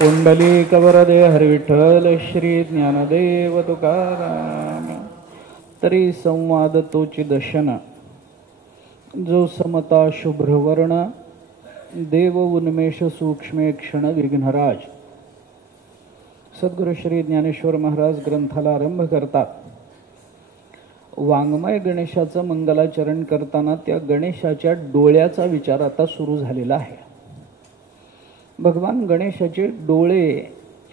पुंडलिक वरदे हरी विठ्ठल श्री ज्ञानदेव तुकाराम. तरी संवाद तोची दर्शन जो समता शुभ्रवर्ण देव उन्मेष सूक्ष्मे क्षण विघ्नराज. सद्गुरु श्री ज्ञानेश्वर महाराज ग्रंथाला आरंभ करतात. वाङ्मय गणेशाचं मंगलाचरण करताना त्या गणेशाच्या डोळ्याचा विचार आता सुरू झालेला आहे. भगवान गणेशाचे डोळे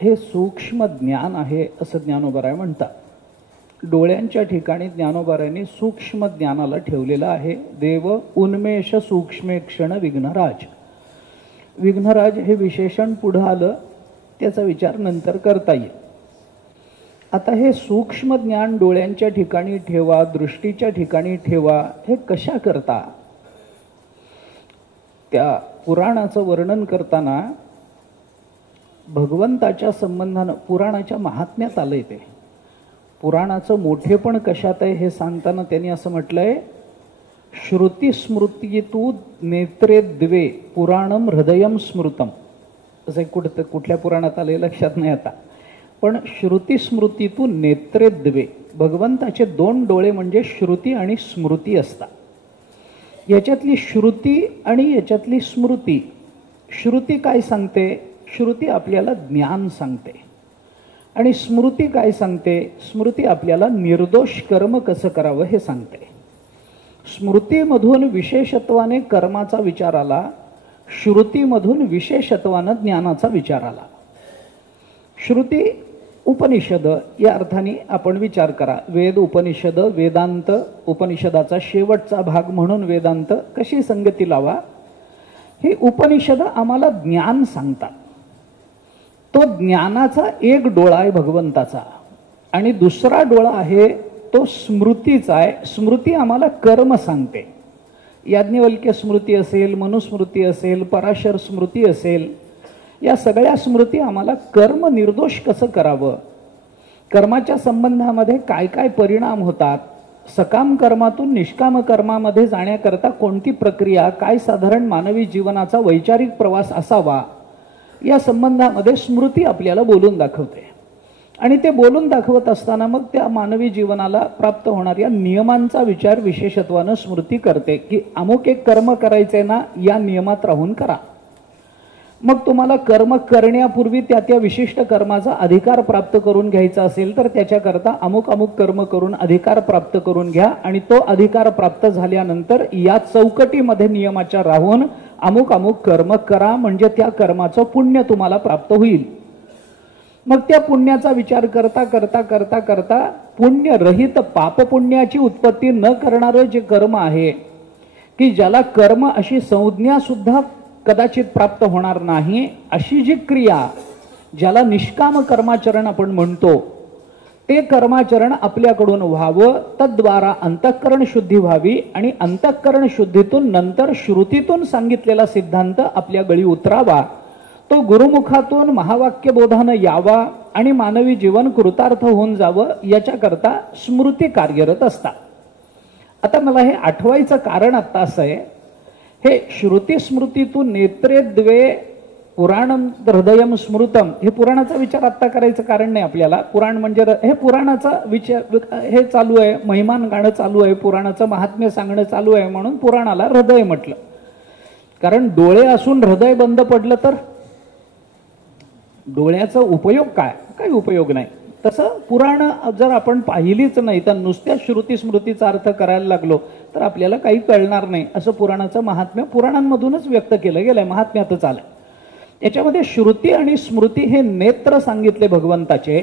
हे सूक्ष्म ज्ञान आहे असं ज्ञानोबाराय म्हणतात. डोळ्यांच्या ठिकाणी ज्ञानोबारायांनी सूक्ष्म ज्ञानाला ठेवलेलं आहे. देव उन्मेष सूक्ष्मे क्षण विघ्नराज. विघ्नराज हे विशेषण पुढं आलं, त्याचा विचार नंतर करता येईल. आता हे सूक्ष्म ज्ञान डोळ्यांच्या ठिकाणी ठेवा, दृष्टीच्या ठिकाणी ठेवा, हे कशा करता? त्या पुराणाचं वर्णन करताना भगवंताच्या संबंधानं पुराणाच्या महात्म्यात आलंय. ते पुराणाचं मोठेपण कशात आहे हे सांगताना त्यांनी असं म्हटलंय, श्रुती स्मृती तू नेत्रे द्वे पुराणम हृदयम स्मृतम. असं कुठल्या पुराणात आलंय लक्षात नाही आता, पण श्रुती स्मृती तू नेत्रे द्वे. भगवंताचे दोन डोळे म्हणजे श्रुती आणि स्मृती असतात. याच्यातली श्रुती आणि याच्यातली स्मृती. श्रुती काय सांगते? श्रुती आपल्याला ज्ञान सांगते. आणि स्मृती काय सांगते? स्मृती आपल्याला निर्दोष कर्म कसं करावं हे सांगते. स्मृतीमधून विशेषत्वाने कर्माचा विचार आला, श्रुतीमधून विशेषत्वानं ज्ञानाचा विचार आला. श्रुती उपनिषद या अर्थाने आपण विचार करा. वेद उपनिषद, वेदांत उपनिषदाचा शेवटचा भाग म्हणून वेदांत कशी संगती लावा? ही उपनिषद आम्हाला ज्ञान सांगतात. तो ज्ञानाचा एक डोळा आहे भगवंताचा, आणि दुसरा डोळा आहे तो स्मृतीचा आहे. स्मृती आम्हाला कर्म सांगते. याज्ञवल्क्य स्मृती असेल, मनुस्मृती असेल, पराशर स्मृती असेल, या सगळ्या स्मृती आम्हाला कर्म निर्दोष कसं करावं, कर्माच्या संबंधामध्ये काय काय परिणाम होतात, सकाम कर्मातून निष्काम कर्मामध्ये जाण्याकरता कोणती प्रक्रिया, काय साधारण मानवी जीवनाचा वैचारिक प्रवास असावा, या संबंधामध्ये स्मृती आपल्याला बोलून दाखवते. आणि ते बोलून दाखवत असताना मग त्या मानवी जीवनाला प्राप्त होणाऱ्या नियमांचा विचार विशेषत्वानं स्मृती करते की अमुक एक कर्म करायचे ना, या नियमात राहून करा. मग तुम्हाला कर्म करण्यापूर्वी त्या विशिष्ट कर्माचा अधिकार प्राप्त करून घ्यायचा असेल तर त्याच्याकरता अमुक अमुक कर्म करून अधिकार प्राप्त करून घ्या. आणि तो अधिकार प्राप्त झाल्यानंतर या चौकटीमध्ये नियमाच्या राहून अमुक अमुक कर्म करा, म्हणजे त्या कर्माचं पुण्य तुम्हाला प्राप्त होईल. मग त्या पुण्याचा विचार करता करता करता करता पुण्यरहित पापपुण्याची उत्पत्ती न करणारं जे कर्म आहे की ज्याला कर्म अशी संज्ञा सुद्धा कदाचित प्राप्त होणार नाही, अशी जी क्रिया ज्याला निष्काम कर्माचरण आपण म्हणतो, ते कर्माचरण आपल्याकडून व्हावं. तद्वारा अंतःकरण शुद्धी व्हावी आणि अंतःकरण शुद्धीतून नंतर श्रुतीतून सांगितलेला सिद्धांत आपल्या गळी उतरावा. तो गुरुमुखातून महावाक्य बोधानं यावा आणि मानवी जीवन कृतार्थ होऊन जावं, याच्याकरता स्मृती कार्यरत असतात. आता मला हे आठवायचं कारण आता असं आहे, हे श्रुती स्मृतीतून नेत्रे द्वे पुराणम हृदयम स्मृतम, हे पुराणाचा विचार आत्ता करायचं कारण नाही आपल्याला. पुराण म्हणजे हे पुराणाचा विचार हे चालू आहे, महिमान गाणं चालू आहे, पुराणाचं महात्म्य सांगणं चालू आहे, म्हणून पुराणाला हृदय म्हटलं. कारण डोळे असून हृदय बंद पडलं तर डोळ्याचा उपयोग काय? काही उपयोग नाही. तसं पुराण जर आपण पाहिलीच नाही तर नुसत्या श्रुती स्मृतीचा अर्थ करायला लागलो तर आपल्याला काही कळणार नाही. असं पुराणाचं महात्म्य पुराणांमधूनच व्यक्त केलं गेलंय, महात्म्यातच आलंय. याच्यामध्ये श्रुती आणि स्मृती हे नेत्र सांगितले भगवंताचे.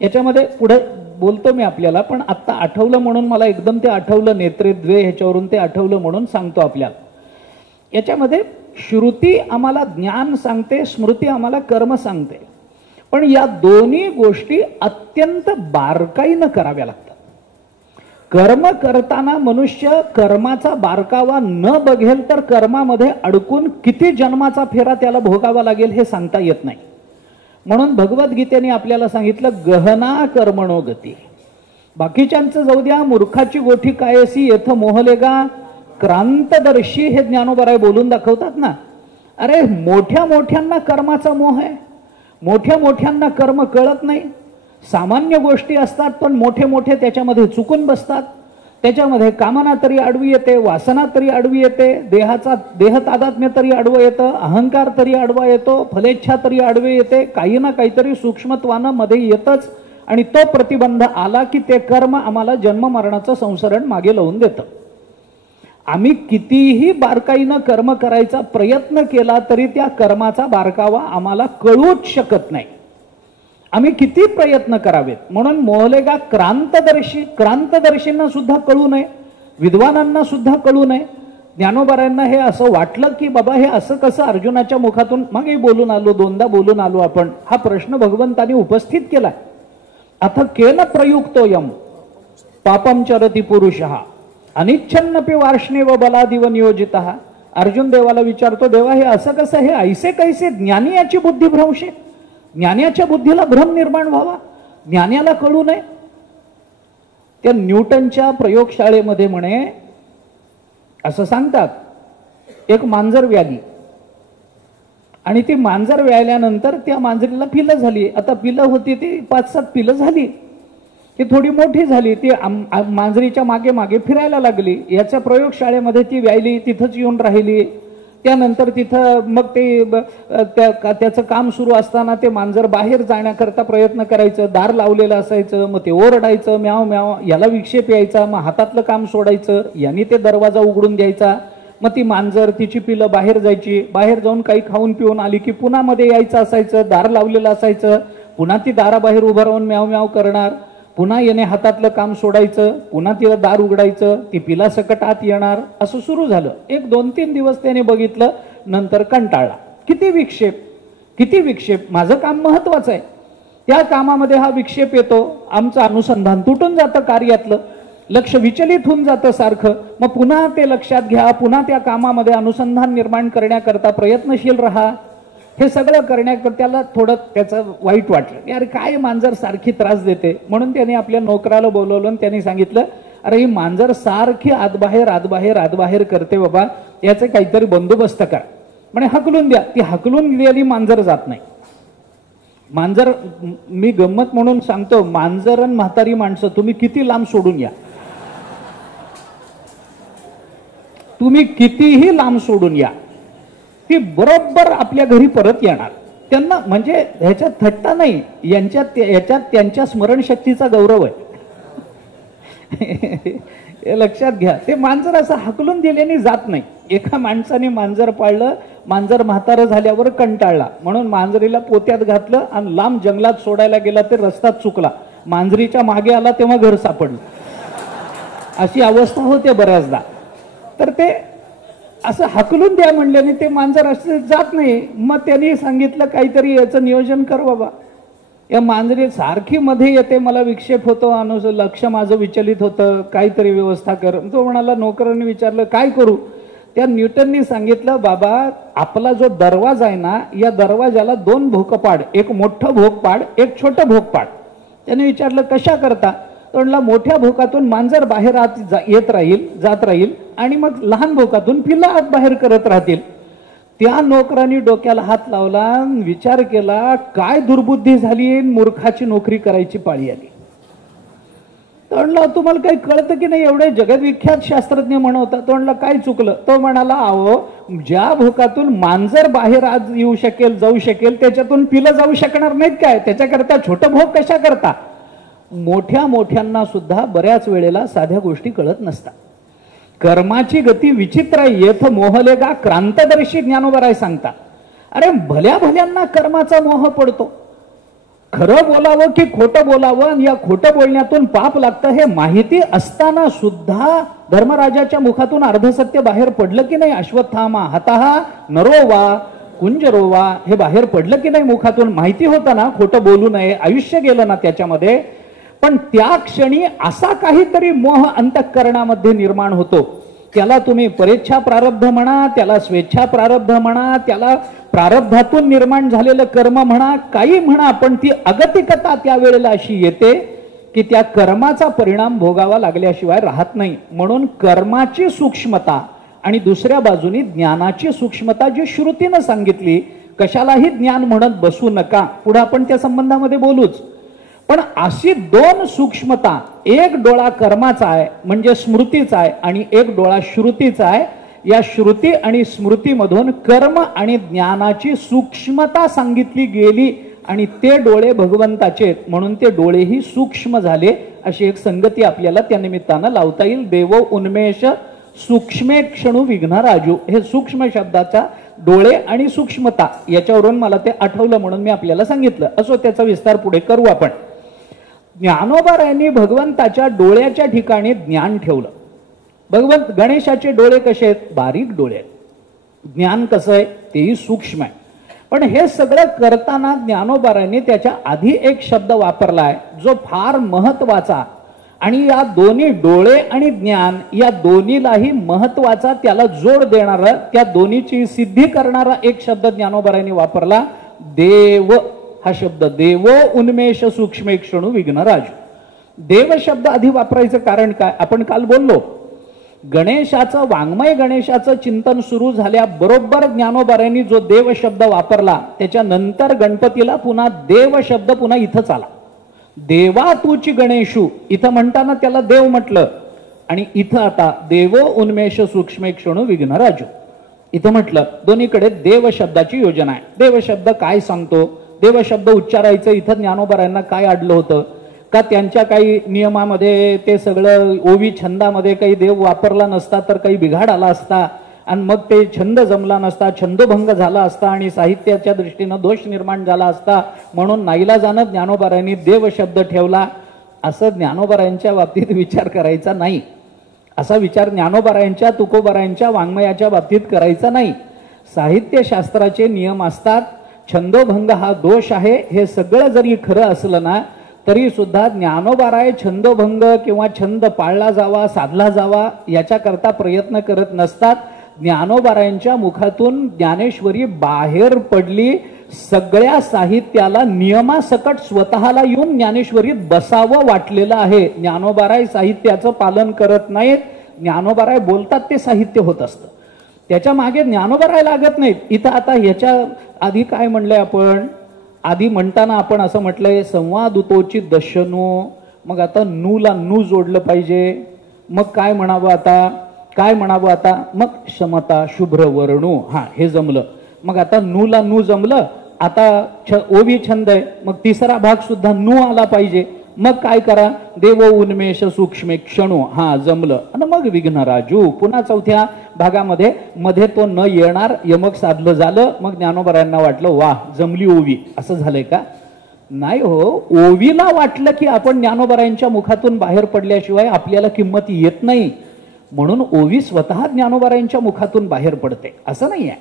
याच्यामध्ये पुढे बोलतो मी आपल्याला, पण आत्ता आठवलं म्हणून मला एकदम ते आठवलं, नेत्रे द्वे ह्याच्यावरून ते आठवलं म्हणून सांगतो आपल्याला. याच्यामध्ये श्रुती आम्हाला ज्ञान सांगते, स्मृती आम्हाला कर्म सांगते, पण या दोन्ही गोष्टी अत्यंत बारकाईनं कराव्या लागतात. कर्म करताना मनुष्य कर्माचा बारकावा न बघेल तर कर्मामध्ये अडकून किती जन्माचा फेरा त्याला भोगावा लागेल हे सांगता येत नाही. म्हणून भगवद्गीतेने आपल्याला सांगितलं, गहना कर्मणो गती. बाकीच्यांचं जाऊ द्या, मूर्खाची गोठी कायसी येथ मोहलेगा क्रांतदर्शी हे ज्ञानोबराय बोलून दाखवतात ना. अरे मोठ्या मोठ्यांना कर्माचा मोह आहे, मोठ्या मोठ्यांना कर्म कळत नाही. सामान्य गोष्टी असतात पण मोठे मोठे त्याच्यामध्ये चुकून बसतात. त्याच्यामध्ये कामना तरी आडवी येते, वासना तरी आडवी येते, देह तादात्म्य तरी आडवं येतं, अहंकार तरी आडवा येतो, फलेच्छा तरी आडवे येते. काही ना काहीतरी सूक्ष्मत्वानं मध्ये येतच आणि तो प्रतिबंध आला की ते कर्म आम्हाला जन्म मरणाचं संसरण मागे लावून देतं. आम्ही कितीही बारकाईनं कर्म करायचा प्रयत्न केला तरी त्या कर्माचा बारकावा आम्हाला कळूच शकत नाही. आम्ही किती प्रयत्न करावेत. म्हणून मोहलेगा क्रांतदर्शी, क्रांतदर्शींना सुद्धा कळू नये, विद्वानांना सुद्धा कळू नये. ज्ञानोबारायांना हे असं वाटलं की बाबा हे असं कसं अर्जुनाच्या मुखातून मागे बोलून आलो, दोनदा बोलून आलो आपण. हा प्रश्न भगवंतांनी उपस्थित केला. अथ केन प्रयुक्तोयम पापम चरती पुरुषः अनिच्छन्नपि वार्ष्णेव बलादिव नियोजितः. अर्जुन देवाला विचारतो, देवा हे असं कसं, हे ऐसे कैसे ज्ञानी याची बुद्धी भ्रंशे, ज्ञानाच्या बुद्धीला भ्रम निर्माण व्हावा, ज्ञानाला कळू नये. त्या न्यूटनच्या प्रयोगशाळेमध्ये म्हणे असं सांगतात, एक मांजर व्याली आणि ती मांजर व्याल्यानंतर त्या मांजरीला पिलं झाली. आता पिलं होती ती 5-7 पिलं झाली. ती थोडी मोठी झाली, ती मांजरीच्या मागे मागे फिरायला लागली. याच्या प्रयोगशाळेमध्ये ती व्यायली, तिथंच येऊन राहिली. त्यानंतर तिथं मग ते त्याचं काम सुरू असताना ते मांजर बाहेर जाण्याकरता प्रयत्न करायचं, दार लावलेलं असायचं, मग ते ओरडायचं म्याव म्याव, याला विक्षेप यायचा, मग हातातलं काम सोडायचं, यांनी ते दरवाजा उघडून द्यायचा. मग ती मांजर तिची पिलं बाहेर जायची, बाहेर जाऊन काही खाऊन पिऊन आली की पुन्हा मध्ये यायचं असायचं, दार लावलेलं असायचं, पुन्हा ती दाराबाहेर उभं राहून म्याव म्याव करणार, पुन्हा येणे हातातलं काम सोडायचं, पुन्हा तिला दार उघडायचं, ती पिला सकट आत येणार. असं सुरू झालं. 1-2-3 दिवस त्याने बघितलं, नंतर कंटाळला. किती विक्षेप, किती विक्षेप, माझं काम महत्वाचं आहे, त्या कामामध्ये हा विक्षेप येतो, आमचं अनुसंधान तुटून जातं, कार्यातलं लक्ष विचलित होऊन जातं सारखं. मग पुन्हा ते लक्षात घ्या, पुन्हा त्या कामामध्ये अनुसंधान निर्माण करण्याकरता प्रयत्नशील राहा. हे सगळं करण्याकरता त्याला थोडं त्याचं वाईट वाटलं, यार काय मांजर सारखी त्रास देते. म्हणून त्याने आपल्या नोकराला बोलवलं आणि त्यांनी सांगितलं, अरे ही मांजर सारखी आतबाहेर आतबाहेर आतबाहेर करते बाबा, याचे काहीतरी बंदोबस्त करा. म्हणे हकलून द्या. ती हकलून दिलेली मांजर जात नाही. मांजर, मी गंमत म्हणून सांगतो, मांजर आणि म्हातारी माणसं तुम्ही किती लांब सोडून या, तुम्ही कितीही लांब सोडून या, ती बरोबर आपल्या घरी परत येणार. त्यांना म्हणजे ह्याच्यात थट्टा नाही, याच्यात त्यांच्या स्मरणशक्तीचा गौरव आहे. हे लक्षात घ्या. ते मांजर असं हकलून दिल्याने जात नाही. एका माणसाने मांजर पाळलं, मांजर म्हातारं झाल्यावर कंटाळला, म्हणून मांजरीला पोत्यात घातलं आणि लांब जंगलात सोडायला गेला. ते रस्त्यात चुकला, मांजरीच्या मागे आला तेव्हा घर सापडलं. अशी अवस्था होते बऱ्याचदा. तर ते असं हकलून द्या म्हणल्याने ते मांजर असं जात नाही. मग त्यांनी सांगितलं काहीतरी याचं नियोजन कर बाबा, या मांजरी सारखी मध्ये येते, मला विक्षेप होतो, लक्ष माझं विचलित होतं, काहीतरी व्यवस्था कर. तो म्हणाला, नोकरांनी विचारलं काय करू. त्या न्यूटननी सांगितलं, बाबा आपला जो दरवाजा आहे ना, या दरवाजाला 2 भोकपाड, एक मोठं भोकपाड, एक छोटं भोकपाड. त्याने विचारलं कशा करता. तो म्हणला, मोठ्या भोकातून मांजर बाहेर आत येत राहील, जात राहील, आणि मग लहान भोकातून पिल्ला आत बाहेर करत राहतील. त्या नोकरांनी डोक्याला हात लावला, विचार केला, काय दुर्बुद्धी झाली, मूर्खाची नोकरी करायची पाळी आली. तो म्हणला, तुम्हाला काही कळतं की नाही, एवढे जगविख्यात शास्त्रज्ञ म्हणवतात. तो म्हणला, काय चुकलं. तो म्हणाला, अहो ज्या भोकातून मांजर बाहेर आज येऊ शकेल, जाऊ शकेल, त्याच्यातून पिलं जाऊ शकणार नाहीत काय, त्याच्याकरता छोटं भोक कशा करता. मोठ्या मोठ्यांना सुद्धा बऱ्याच वेळेला साध्या गोष्टी कळत नसतात. कर्माची गती विचित्र आहे. येथ मोहलेगा क्रांतदर्शी ज्ञानोबराय सांगतात. अरे भल्या भल्यांना कर्माचा मोह पडतो. खरं बोलावं की खोटं बोलावं, आणि या खोटं बोलण्यातून पाप लागतं हे माहिती असताना सुद्धा धर्मराजाच्या मुखातून अर्धसत्य बाहेर पडलं की नाही. अश्वत्थामा हतः नरोवा कुंजरोवा हे बाहेर पडलं की नाही मुखातून. माहिती होतं ना खोटं बोलू नये, आयुष्य गेलं ना त्याच्यामध्ये. पण त्या क्षणी असा काहीतरी मोह अंतःकरणामध्ये निर्माण होतो. त्याला तुम्ही परेच्छा प्रारब्ध म्हणा, त्याला स्वेच्छा प्रारब्ध म्हणा, त्याला प्रारब्धातून निर्माण झालेलं कर्म म्हणा, काही म्हणा, पण ती अगतिकता त्यावेळेला अशी येते की त्या कर्माचा परिणाम भोगावा लागल्याशिवाय राहत नाही. म्हणून कर्माची सूक्ष्मता आणि दुसऱ्या बाजूनी ज्ञानाची सूक्ष्मता जी श्रुतीनं सांगितली, कशालाही ज्ञान म्हणत बसू नका, पुढे आपण त्या संबंधामध्ये बोलूच. पण अशी दोन सूक्ष्मता, एक डोळा कर्माचा आहे म्हणजे स्मृतीचा आहे आणि एक डोळा श्रुतीचा आहे. या श्रुती आणि स्मृतीमधून कर्म आणि ज्ञानाची सूक्ष्मता सांगितली गेली आणि ते डोळे भगवंताचे, म्हणून ते डोळेही सूक्ष्म झाले. अशी एक संगती आपल्याला त्या निमित्तानं लावता येईल. देव उन्मेष सूक्ष्मे क्षणू विघ्न राजू, हे सूक्ष्म शब्दाचा डोळे आणि सूक्ष्मता याच्यावरून मला ते आठवलं म्हणून मी आपल्याला सांगितलं. असो, त्याचा विस्तार पुढे करू आपण. ज्ञानोबारायांनी भगवंताच्या डोळ्याच्या ठिकाणी ज्ञान ठेवलं. भगवंत गणेशाचे डोळे कसे आहेत? बारीक डोळे आहेत. ज्ञान कसं आहे? तेही सूक्ष्म आहे. पण हे सगळं करताना ज्ञानोबारायांनी त्याच्या आधी एक शब्द वापरलाय जो फार महत्वाचा आणि या दोन्ही डोळे आणि ज्ञान या दोन्हीलाही महत्वाचा, त्याला जोड देणारा, त्या दोन्हीची सिद्धी करणारा एक शब्द ज्ञानोबारायांनी वापरला, देव हा शब्द. देव उन्मेष सूक्ष्मे क्षणू विघ्न राजू. देव शब्द आधी वापरायचं कारण काय? आपण काल बोललो, गणेशाचं वाङ्मय गणेशाचं चिंतन सुरू झाल्याबरोबर ज्ञानोबारायांनी जो देव शब्द वापरला, त्याच्यानंतर गणपतीला पुन्हा देव शब्द पुन्हा इथंच आला. देवा तूची गणेशू इथं म्हणताना त्याला देव म्हटलं आणि इथं आता देवो उन्मेष सूक्ष्मे क्षणू विघ्न राजू इथं म्हटलं. दोन्हीकडे देव शब्दाची योजना आहे. देव शब्द काय सांगतो? देव शब्द उच्चारायचं इथं ज्ञानोबारायांना काय अडलं होतं का? त्यांच्या काही नियमामध्ये ते सगळं ओवी छंदामध्ये काही देव वापरला नसता तर काही बिघाड आला असता आणि मग ते छंद जमला नसता, छंदभंग झाला असता आणि साहित्याच्या दृष्टीनं दोष निर्माण झाला असता. म्हणून नाईलाजानं ज्ञानोबारायांनी देव शब्द ठेवला. असं ज्ञानोबारायांच्या बाबतीत विचार करायचा नाही. असा विचार ज्ञानोबारायांच्या तुकोबारायांच्या वाङ्मयाच्या बाबतीत करायचा नाही. साहित्यशास्त्राचे नियम असतात. छंदोभंग हा दोष आहे, हे सगळं जरी खरं असलं ना तरी सुद्धा ज्ञानोबाराय छंदोभंग किंवा छंद पाळला जावा, साधला जावा याच्याकरता प्रयत्न करत नसतात. ज्ञानोबारायांच्या मुखातून ज्ञानेश्वरी बाहेर पडली. सगळ्या साहित्याला नियमासकट स्वतःला येऊन ज्ञानेश्वरीत बसावं वाटलेलं आहे. ज्ञानोबाराय साहित्याचं पालन करत नाहीत. ज्ञानोबाराय बोलतात ते साहित्य होत असतं, त्याच्या मागे ज्ञानोबाराय लागत नाहीत. इथं आता ह्याच्या आधी काय म्हणलंय आपण? आधी म्हणताना आपण असं म्हटलंय संवादुतोची दशनो. मग आता नू ला नू जोडलं पाहिजे. मग काय म्हणावं आता? काय म्हणावं आता? मग क्षमता शुभ्र वर्णू, हा हे जमलं. मग आता नू ला नू जमलं. आता ओवी छंद आहे, मग तिसरा भाग सुद्धा नू आला पाहिजे. मग काय करा? देव उन्मेष सूक्ष्मे क्षणू, हा जमलं. आणि मग विघ्न राजू. पुन्हा चौथ्या भागामध्ये मध्ये तो न येणार यमक साधलं झालं. मग ज्ञानोबारायांना वाटलं वा जमली ओवी. असं झालंय का? नाही हो. ओवीला वाटलं की आपण ज्ञानोबारायांच्या मुखातून बाहेर पडल्याशिवाय आपल्याला किंमत येत नाही, म्हणून ओवी स्वतः ज्ञानोबारायांच्या मुखातून बाहेर पडते, असं नाही आहे.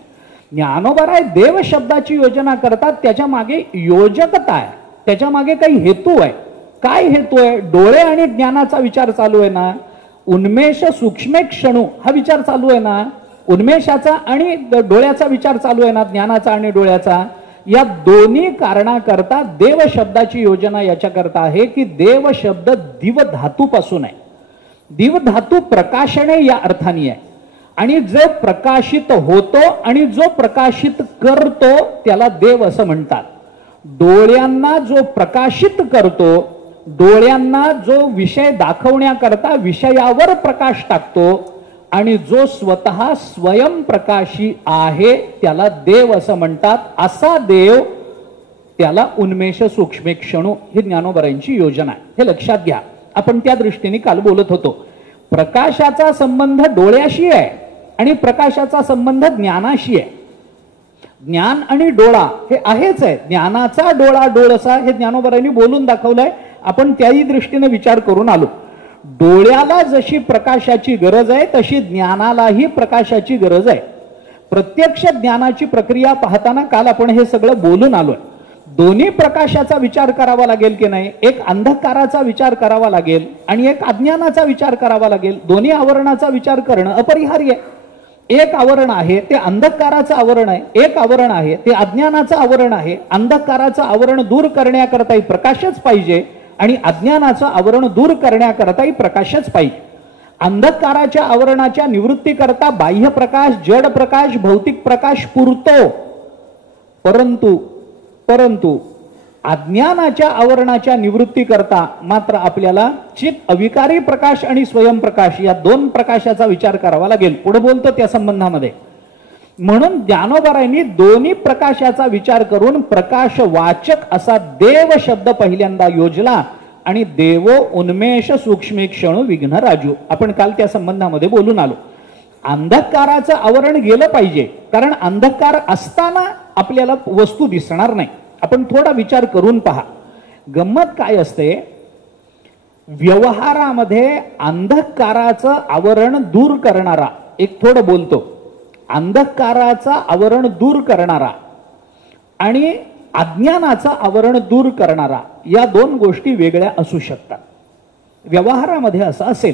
ज्ञानोबाराय देव शब्दाची योजना करतात, त्याच्या मागे योजकता आहे, त्याच्या मागे काही हेतू आहे. काय हेतू आहे? डोळे आणि ज्ञानाचा विचार चालू आहे ना. उन्मेष सूक्ष्मे क्षणू हा विचार चालू आहे ना. उन्मेषाचा आणि डोळ्याचा विचार चालू आहे ना, ज्ञानाचा आणि डोळ्याचा. या दोन्ही कारणाकरता देव शब्दाची योजना याच्याकरता आहे की देव शब्द दिव धातूपासून आहे. दिव धातू प्रकाशने या अर्थाने आहे आणि जो प्रकाशित होतो आणि जो प्रकाशित करतो त्याला देव असं म्हणतात. डोळ्यांना जो प्रकाशित करतो, डोळ्यांना जो विषय दाखवण्याकरता विषयावर प्रकाश टाकतो आणि जो स्वतः स्वयंप्रकाशी आहे त्याला देव असं म्हणतात. असा देव, त्याला उन्मेष सूक्ष्मे क्षणू ही ज्ञानोबारायांची योजना आहे. हे लक्षात घ्या. आपण त्या दृष्टीने काल बोलत होतो. प्रकाशाचा संबंध डोळ्याशी आहे आणि प्रकाशाचा संबंध ज्ञानाशी आहे. ज्ञान आणि डोळा हे आहेच आहे. ज्ञानाचा डोळा डोळसा हे ज्ञानोबारायांनी बोलून दाखवलंय. आपण त्याही दृष्टीने विचार करून आलो. डोळ्याला जशी प्रकाशाची गरज आहे तशी ज्ञानालाही प्रकाशाची गरज आहे. प्रत्यक्ष ज्ञानाची प्रक्रिया पाहताना काल आपण हे सगळं बोलून आलोय. दोन्ही प्रकाशाचा विचार करावा लागेल की नाही. एक अंधकाराचा विचार करावा लागेल आणि एक अज्ञानाचा विचार करावा लागेल. दोन्ही आवरणाचा विचार करणं अपरिहार्य आहे. एक आवरण आहे ते अंधकाराचं आवरण आहे, एक आवरण आहे ते अज्ञानाचं आवरण आहे. अंधकाराचं आवरण दूर करण्याकरताही प्रकाशच पाहिजे आणि अज्ञानाचं आवरण दूर करण्याकरताही प्रकाशच पाहिजे. अंधकाराच्या आवरणाच्या निवृत्तीकरता बाह्य प्रकाश, जड प्रकाश, भौतिक प्रकाश पुरतो. परंतु अज्ञानाच्या आवरणाच्या निवृत्तीकरता मात्र आपल्याला चित अविकारी प्रकाश आणि स्वयंप्रकाश या दोन प्रकाशाचा विचार करावा लागेल. पुढे बोलतो त्या संबंधामध्ये. म्हणून ज्ञानोबारायांनी दोन्ही प्रकाशाचा विचार करून प्रकाशवाचक असा देव शब्द पहिल्यांदा योजला आणि देवो उन्मेष सूक्ष्मेक्षणो विघ्न राजू. आपण काल त्या संबंधामध्ये बोलून आलो. अंधकाराचं आवरण गेलं पाहिजे, कारण अंधकार असताना आपल्याला वस्तू दिसणार नाही. आपण थोडा विचार करून पहा. गंमत काय असते, व्यवहारामध्ये अंधकाराचं आवरण दूर करणारा, एक थोडं बोलतो, अंधकाराचं आवरण दूर करणारा आणि अज्ञानाचं आवरण दूर करणारा या दोन गोष्टी वेगळ्या असू शकतात. व्यवहारामध्ये असं असेल,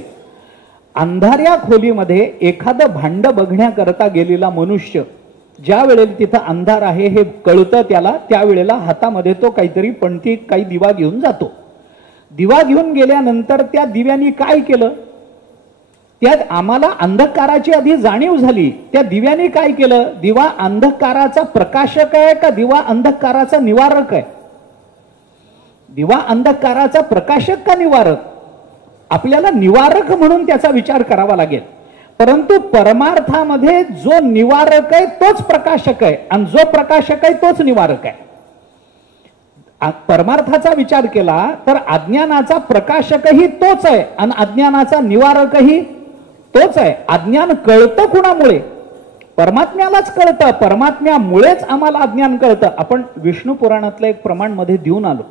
अंधाऱ्या खोलीमध्ये एखादं भांड बघण्याकरता गेलेला मनुष्य ज्या वेळेला तिथं अंधार आहे हे कळतं त्याला, त्यावेळेला हातामध्ये तो काहीतरी पणती काही दिवा घेऊन जातो. दिवा घेऊन गेल्यानंतर त्या दिव्यानी काय केलं, त्यात आम्हाला अंधकाराची आधी जाणीव झाली. त्या दिव्याने काय केलं, दिवा अंधकाराचा प्रकाशक आहे का दिवा अंधकाराचा निवारक आहे? दिवा अंधकाराचा प्रकाशक का निवारक? आपल्याला निवारक म्हणून त्याचा विचार करावा लागेल. परंतु परमार्थामध्ये जो निवारक आहे तोच प्रकाशक आहे आणि जो प्रकाशक आहे तोच निवारक आहे. परमार्थाचा विचार केला तर अज्ञानाचा प्रकाशकही तोच आहे आणि अज्ञानाचा निवारकही तोच आहे. अज्ञान कळतं कुणामुळे? परमात्म्यालाच कळतं. परमात्म्यामुळेच आम्हाला अज्ञान कळतं. आपण विष्णू पुराणातलं एक प्रमाण मध्ये देऊन आलो.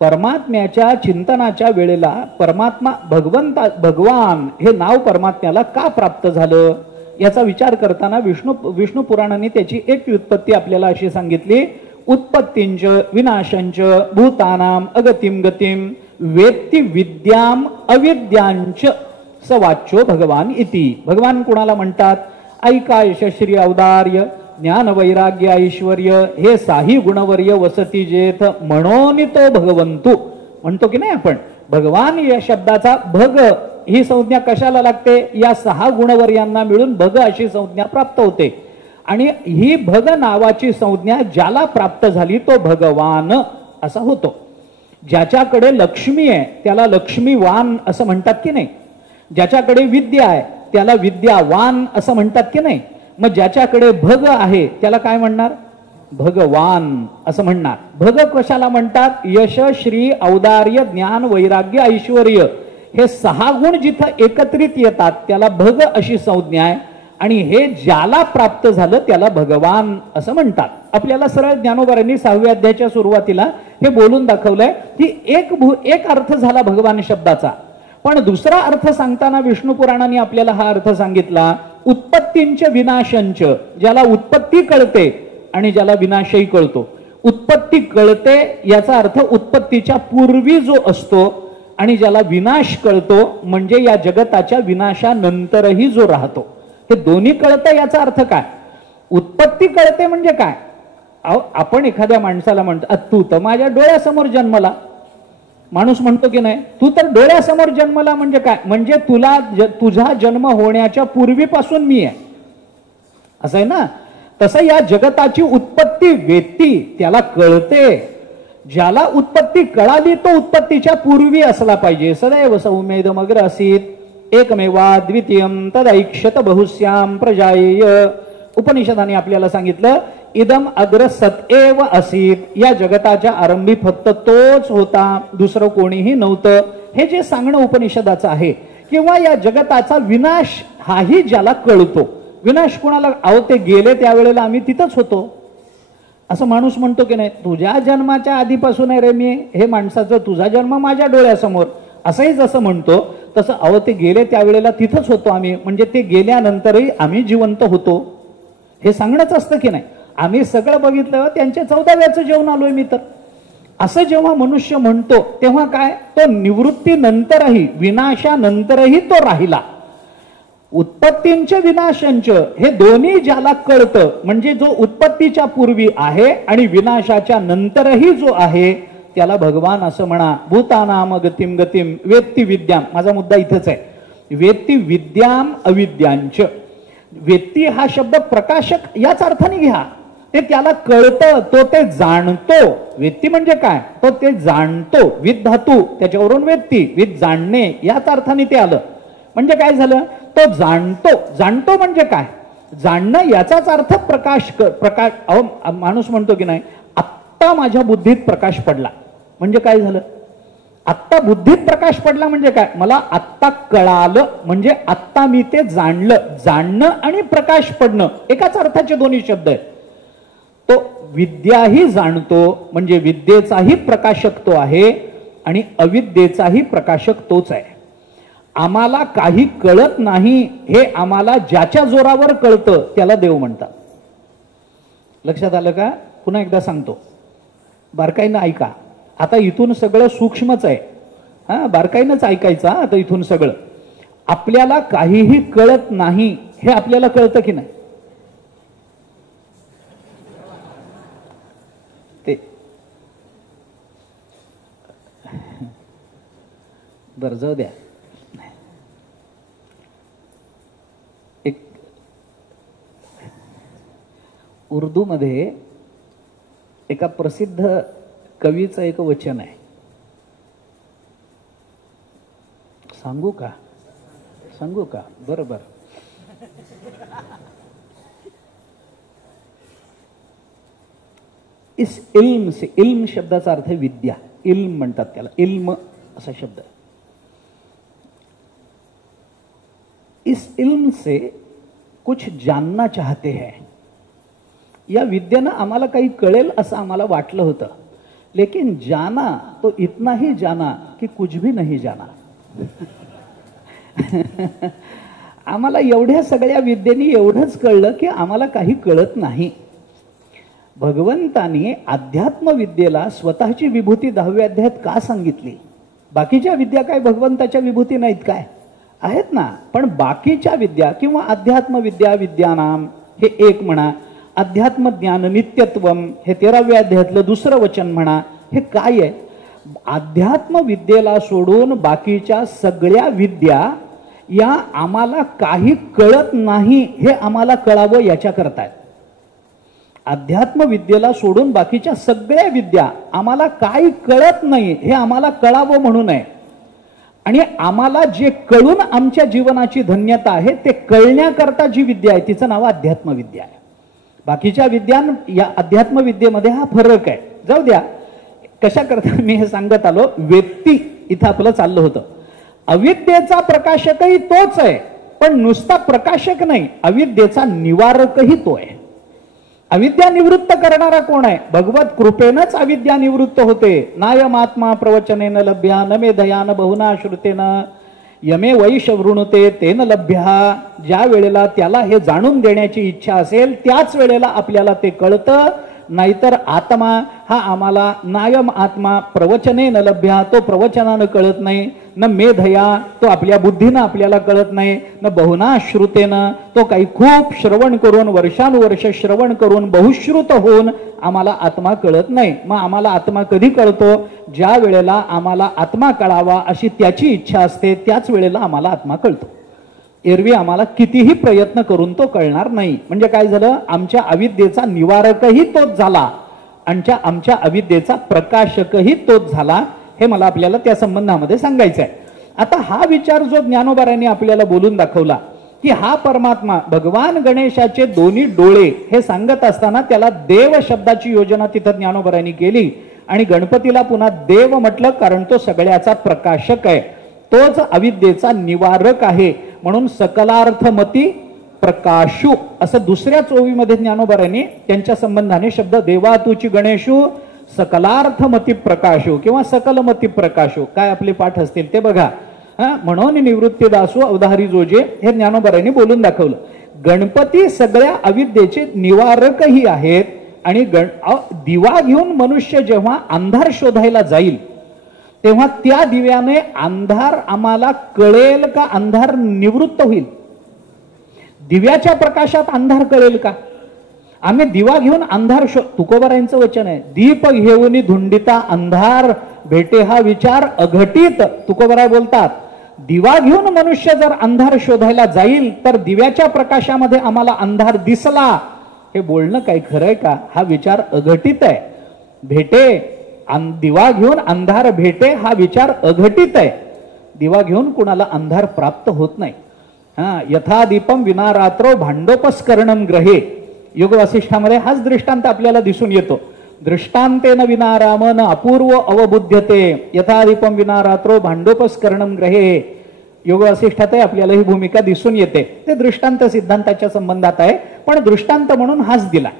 परमात्म्याच्या चिंतनाच्या वेळेला परमात्मा भगवान हे नाव परमात्म्याला का प्राप्त झालं याचा विचार करताना विष्णू पुराणाने त्याची एक व्युत्पत्ती आपल्याला अशी सांगितली, उत्पत्तींच विनाशंच भूतानाम अगतिम गतिम वेत्ती विद्याम अविद्यांच सवाच्यो भगवान इति. भगवान कुणाला म्हणतात? ऐका यशश्री औदार्य ज्ञान वैराग्य ऐश्वर्य हे साही गुणवर्य वसती जेथ म्हणून तो भगवंतू म्हणतो की नाही आपण. भगवान या शब्दाचा भग ही संज्ञा कशाला लागते? या सहा गुणवर्यांना मिळून भग अशी संज्ञा प्राप्त होते. आणि ही भग नावाची संज्ञा ज्याला प्राप्त झाली तो भगवान असा होतो. ज्याच्याकडे लक्ष्मी आहे त्याला लक्ष्मीवान असं म्हणतात की नाही? ज्याच्याकडे विद्या आहे त्याला विद्यावान असं म्हणतात की नाही? मग ज्याच्याकडे भग आहे त्याला काय म्हणणार? भगवान असं म्हणणार. भग कशाला म्हणतात? यश श्री औदार्य ज्ञान वैराग्य ऐश्वर्य हे सहा गुण जिथं एकत्रित येतात त्याला भग अशी संज्ञा आहे. आणि हे ज्याला प्राप्त झालं त्याला भगवान असं म्हणतात. आपल्याला सरळ ज्ञानोबारांनी 6व्या अध्यायाच्या सुरुवातीला हे बोलून दाखवलंय की एक अर्थ झाला भगवान शब्दाचा. पण दुसरा अर्थ सांगताना विष्णू पुराणाने आपल्याला हा अर्थ सांगितला, उत्पत्तींच विनाशंच. ज्याला उत्पत्ती कळते आणि ज्याला विनाशही कळतो. उत्पत्ती कळते याचा अर्थ उत्पत्तीच्या पूर्वी जो असतो आणि ज्याला विनाश कळतो म्हणजे या जगताच्या विनाशानंतरही जो राहतो. हे दोन्ही कळतं याचा अर्थ काय? उत्पत्ती कळते म्हणजे काय? आपण एखाद्या माणसाला म्हणतो तू तर माझ्या डोळ्यासमोर जन्मला. माणूस म्हणतो की नाही, तू तर डोळ्यासमोर जन्मला म्हणजे काय? म्हणजे तुझा जन्म होण्याच्या पूर्वीपासून मी आहे असं आहे ना. तसं या जगताची उत्पत्ती वेत्ती त्याला कळते. ज्याला उत्पत्ती कळाली तो उत्पत्तीच्या पूर्वी असला पाहिजे. सदैव सौम्येदमग्र असीत एकमेवा द्वितीयम तदैक्षत बहुश्याम प्रजायेय. उपनिषदाने आपल्याला सांगितलं इदम अग्र सतएव असीत. या जगताच्या आरंभी फक्त तोच होता, दुसरं कोणीही नव्हतं. हे जे सांगणं उपनिषदाचं आहे. किंवा या जगताचा विनाश हाही ज्याला कळतो. विनाश कोणाला? अहो ते गेले त्यावेळेला आम्ही तिथंच होतो असं माणूस म्हणतो की नाही. तुझ्या जन्माच्या आधीपासून आहे रे मी. हे माणसाचं तुझा जन्म माझ्या डोळ्यासमोर असंही जसं म्हणतो तसं अहो ते गेले त्यावेळेला तिथंच होतो आम्ही, म्हणजे ते गेल्यानंतरही आम्ही जिवंत होतो हे सांगणंच असतं की नाही. आम्ही सगळं बघितलं, त्यांच्या 14व्याचं जेवण आलोय मी तर. असं जेव्हा मनुष्य म्हणतो तेव्हा काय? तो निवृत्तीनंतरही विनाशानंतरही तो राहिला. उत्पत्तींचे विनाशांच हे दोन्ही ज्याला कळतं म्हणजे जो उत्पत्तीच्या पूर्वी आहे आणि विनाशाच्या नंतरही जो आहे त्याला भगवान असं म्हणा. भूतानाम गतिम गतिम वेत्ती विद्याम. माझा मुद्दा इथंच आहे. वेत्ती विद्याम अविद्यांच. वेत्ती हा शब्द प्रकाशक याच अर्थाने घ्या. ते त्याला कळतं, तो ते जाणतो. वेत्ती म्हणजे काय? तो ते जाणतो. विद धातू त्याच्यावरून वेत्ती, विद जाणणे याच अर्थाने ते आलं. म्हणजे काय झालं? तो जाणतो. जाणतो म्हणजे काय? जाणणं याचाच अर्थ प्रकाश. माणूस म्हणतो की नाही, आत्ता माझ्या बुद्धीत प्रकाश पडला. म्हणजे काय झालं? आत्ता बुद्धीत प्रकाश पडला म्हणजे काय? मला आत्ता कळालं, म्हणजे आत्ता मी ते जाणलं. जाणणं आणि प्रकाश पडणं एकाच अर्थाचे दोन्ही शब्द आहेत. तो विद्याही जाणतो म्हणजे विद्येचाही प्रकाशक तो आहे आणि अविद्येचाही प्रकाशक तोच आहे. आम्हाला काही कळत नाही हे आम्हाला ज्याच्या जोरावर कळतं त्याला देव म्हणतात. लक्षात आलं का? पुन्हा एकदा सांगतो, बारकाईनं ऐका. आता इथून सगळं सूक्ष्मच आहे. बारकाईनंच ऐकायचं. आता इथून सगळं आपल्याला काहीही कळत नाही हे आपल्याला कळतं की नाही? ते बरं जाऊ द्या. एक उर्दू मध्ये एका प्रसिद्ध कवीचं एक वचन आहे. सांगू का? सांगू का? बरोबर. इस इल्म से, इल्म शब्दाचा अर्थ आहे विद्या. इल्म म्हणतात त्याला, इल्म असा शब्द. इस इल्म से कुछ जानना चाहते हैं. या विद्येनं आम्हाला काही कळेल असं आम्हाला वाटलं होतं, लेकिन जाना तो इतना ही जाना कि कुछ भी नहीं जाना. आम्हाला एवढ्या सगळ्या विद्येनी एवढंच कळलं की आम्हाला काही कळत नाही. भगवंतानी अध्यात्म विद्येला स्वतःची विभूती 10व्या अध्यायात का सांगितली? बाकीच्या विद्या काय भगवंताच्या विभूती नाहीत काय? आहेत ना. पण बाकीच्या विद्या किंवा अध्यात्म विद्या, विद्यानाम हे एक म्हणा, अध्यात्म ज्ञान नित्यत्वम हे 13व्या अध्यायातलं दुसरं वचन म्हणा, हे काय आहे? अध्यात्म विद्येला सोडून बाकीच्या सगळ्या विद्या या आम्हाला काही कळत नाही हे आम्हाला कळावं याच्याकरता आहे. अध्यात्म विद्येला सोडून बाकीच्या सगळ्या विद्या आम्हाला काही कळत नाही हे आम्हाला कळावं म्हणून आहे. आणि आम्हाला जे कळून आमच्या जीवनाची धन्यता आहे ते कळण्याकरता जी विद्या आहे तिचं नाव अध्यात्म विद्या आहे. बाकीच्या विद्या या अध्यात्म विद्येमध्ये हा फरक आहे. जाऊ द्या, कशा करता मी हे सांगत आलो. व्यक्ती इथं आपलं चाललं होतं. अविद्येचा प्रकाशकही तोच आहे, पण नुसता प्रकाशक नाही, अविद्येचा निवारकही तो आहे. अविद्या निवृत्त करणारा कोण आहे? भगवत कृपेनच अविद्या निवृत्त होते. नायमात्मा प्रवचनेन लभ्या न मे दयान बहुना श्रुतेन यमे वैश वृणुते तेन लभ्या. ज्या वेळेला त्याला हे जाणून देण्याची इच्छा असेल त्याच वेळेला आपल्याला ते कळतं. नाहीतर आत्मा हा आम्हाला नायम आत्मा प्रवचने न लभ्या, तो प्रवचनानं कळत नाही. न मेधया, तो आपल्या बुद्धीनं आपल्याला कळत नाही. न बहुना श्रुतेनं, तो काही खूप श्रवण करून वर्षानुवर्ष श्रवण करून बहुश्रुत होऊन आम्हाला आत्मा कळत नाही. मग आम्हाला आत्मा कधी कळतो? ज्या वेळेला आम्हाला आत्मा कळावा अशी त्याची इच्छा असते त्याच वेळेला आम्हाला आत्मा कळतो. एरवी आम्हाला कितीही प्रयत्न करून तो कळणार नाही. म्हणजे काय झालं? आमच्या अविद्येचा निवारकही तोच झाला, आमच्या अविद्येचा प्रकाशकही तोच झाला. हे मला आपल्याला त्या संबंधामध्ये सांगायचं आहे. आता हा विचार जो ज्ञानोबारांनी आपल्याला बोलून दाखवला की हा परमात्मा भगवान गणेशाचे दोन्ही डोळे हे सांगत असताना त्याला देव शब्दाची योजना तिथं ज्ञानोबारांनी केली आणि गणपतीला पुन्हा देव म्हटलं कारण तो सगळ्याचा प्रकाशक आहे, तोच अविद्येचा निवारक आहे. म्हणून सकलार्थमती प्रकाशू असं दुसऱ्याच ओवीमध्ये ज्ञानोबारांनी त्यांच्या संबंधाने शब्द देवा तुची गणेशू सकलार्थमती प्रकाशू किंवा सकलमती प्रकाशू काय आपले पाठ असतील ते बघा. म्हणून निवृत्तीदासू अवधारी जोजे हे ज्ञानोबारांनी बोलून दाखवलं. गणपती सगळ्या अविद्येचे निवारकही आहेत. आणि दिवा घेऊन मनुष्य जेव्हा अंधार शोधायला जाईल तेव्हा त्या दिव्याने अंधार आम्हाला कळेल का अंधार निवृत्त होईल? दिव्याच्या प्रकाशात अंधार कळेल का? आम्ही दिवा घेऊन अंधार तुकोबारायांचं वचन आहे, दीप घेऊन धुंडिता अंधार भेटे हा विचार अघटित. तुकोबाराय बोलतात, दिवा घेऊन मनुष्य जर अंधार शोधायला जाईल तर दिव्याच्या प्रकाशामध्ये आम्हाला अंधार दिसला, हे बोलणं काही खरंय का? हा विचार अघटित आहे. भेटे दिवा घेऊन अंधार भेटे हा विचार अघटित आहे. दिवा घेऊन कुणाला अंधार प्राप्त होत नाही. यथा दीपम विना रात्रो भांडोपस्करणम ग्रहे. योग वासिष्ठामध्ये हाच दृष्टांत आपल्याला दिसून येतो. दृष्टांतेन विना राम न अपूर्व अवबुध्यते यथा दीपम विना रात्रो भांडोपस्करणम ग्रहे. योग वासिष्ठातही आपल्याला ही भूमिका दिसून येते. ते दृष्टांत सिद्धांताच्या संबंधात आहे, पण दृष्टांत म्हणून हाच दिला.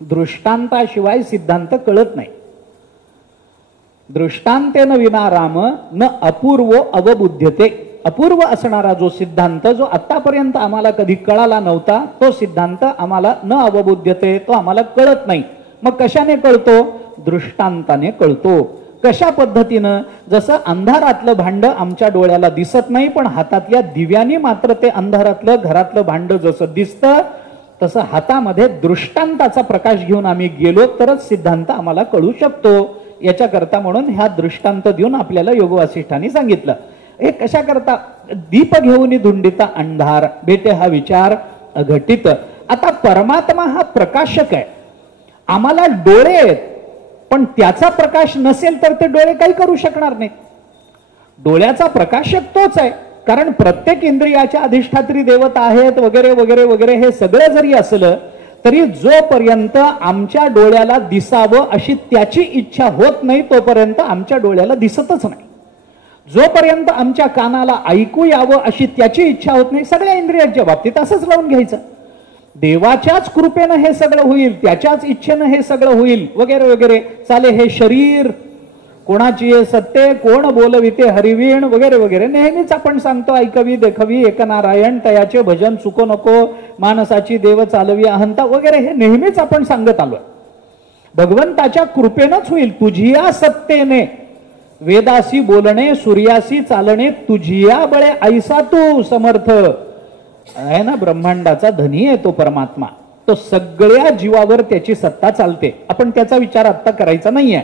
दृष्टांताशिवाय सिद्धांत कळत नाही. दृष्टांतेन विना राम न अपूर्व अवबुध्यते. अपूर्व असणारा जो सिद्धांत, जो आतापर्यंत आम्हाला कधी कळाला नव्हता, तो सिद्धांत आम्हाला न अवबुध्यते, तो आम्हाला कळत नाही. मग कशाने कळतो? दृष्टांताने कळतो. कशा पद्धतीनं? जसं अंधारातलं भांड आमच्या डोळ्याला दिसत नाही, पण हातातल्या दिव्याने मात्र ते अंधारातलं घरातलं भांड जसं दिसतं, तसं हातामध्ये दृष्टांताचा प्रकाश घेऊन आम्ही गेलो तरच सिद्धांत आम्हाला कळू शकतो. याच्या करता म्हणून ह्या दृष्टांत देऊन आपल्याला योग वासिष्ठांनी सांगितलं. हे कशा करता? दीप घेऊन धुंडिता अंधार भेटे हा विचार अघटित. आता परमात्मा हा प्रकाशक आहे. आम्हाला डोळे आहेत, पण त्याचा प्रकाश नसेल तर ते डोळे काही करू शकणार नाहीत. डोळ्याचा प्रकाशक तोच आहे, कारण प्रत्येक इंद्रियाच्या अधिष्ठात्री देवता आहेत वगैरे वगैरे वगैरे. हे सगळं जरी असलं तरी जोपर्यंत आमच्या डोळ्याला दिसावं अशी त्याची इच्छा होत नाही तोपर्यंत आमच्या डोळ्याला दिसतच नाही. जोपर्यंत आमच्या कानाला ऐकू यावं अशी त्याची इच्छा होत नाही. सगळ्या इंद्रियांच्या बाबतीत असंच लावून घ्यायचं. देवाच्याच कृपेनं हे सगळं होईल, त्याच्याच इच्छेनं हे सगळं होईल वगैरे वगैरे. चाले हे शरीर कोणाची सत्ते, कोण बोलविते हरिवीण वगैरे वगैरे. नेहमीच आपण सांगतो, ऐकवी देखवी एक नारायण तयाचे भजन चुको नको, मानसाची देव चालवी अहंता वगैरे. हे नेहमीच आपण सांगत आलोय. भगवंताच्या कृपेनंच होईल. तुझिया सत्तेने वेदासी बोलणे, सूर्यासी चालणे, तुझिया बळे ऐसा तू समर्थ आहे ना. ब्रह्मांडाचा धनी आहे तो परमात्मा. तो सगळ्या जीवावर त्याची सत्ता चालते. आपण त्याचा विचार आता करायचा नाहीये.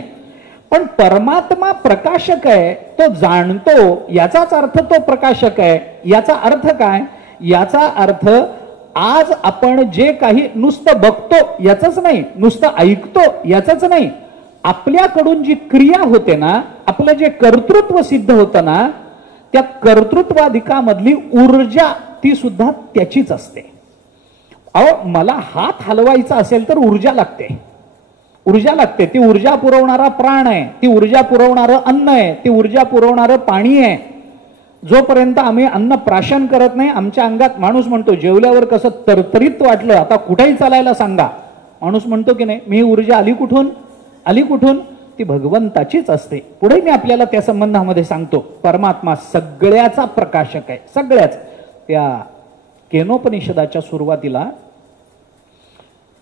पण परमात्मा प्रकाशक आहे, तो जाणतो, याचाच अर्थ तो प्रकाशक आहे. याचा अर्थ काय? याचा अर्थ आज आपण जे काही नुसतं बघतो याचंच नाही, नुसतं ऐकतो याचंच नाही, आपल्याकडून जी क्रिया होते ना, आपलं जे कर्तृत्व सिद्ध होतं ना, त्या कर्तृत्वाधिकामधली ऊर्जा ती सुद्धा त्याचीच असते. अहो, मला हात हलवायचा असेल तर ऊर्जा लागते. ऊर्जा लागते. ती ऊर्जा पुरवणारा प्राण आहे, ती ऊर्जा पुरवणारं अन्न आहे, ती ऊर्जा पुरवणारं पाणी आहे. जोपर्यंत आम्ही अन्न प्राशन करत नाही, आमच्या अंगात माणूस म्हणतो जेवल्यावर कसं तरतरीत वाटलं, आता कुठेही चालायला सांगा, माणूस म्हणतो की नाही, मी ऊर्जा आली कुठून? आली कुठून? ती भगवंताचीच असते. पुढे मी आपल्याला त्या संबंधामध्ये सांगतो. परमात्मा सगळ्याचा प्रकाशक आहे, सगळ्याच. त्या केनोपनिषदाच्या सुरुवातीला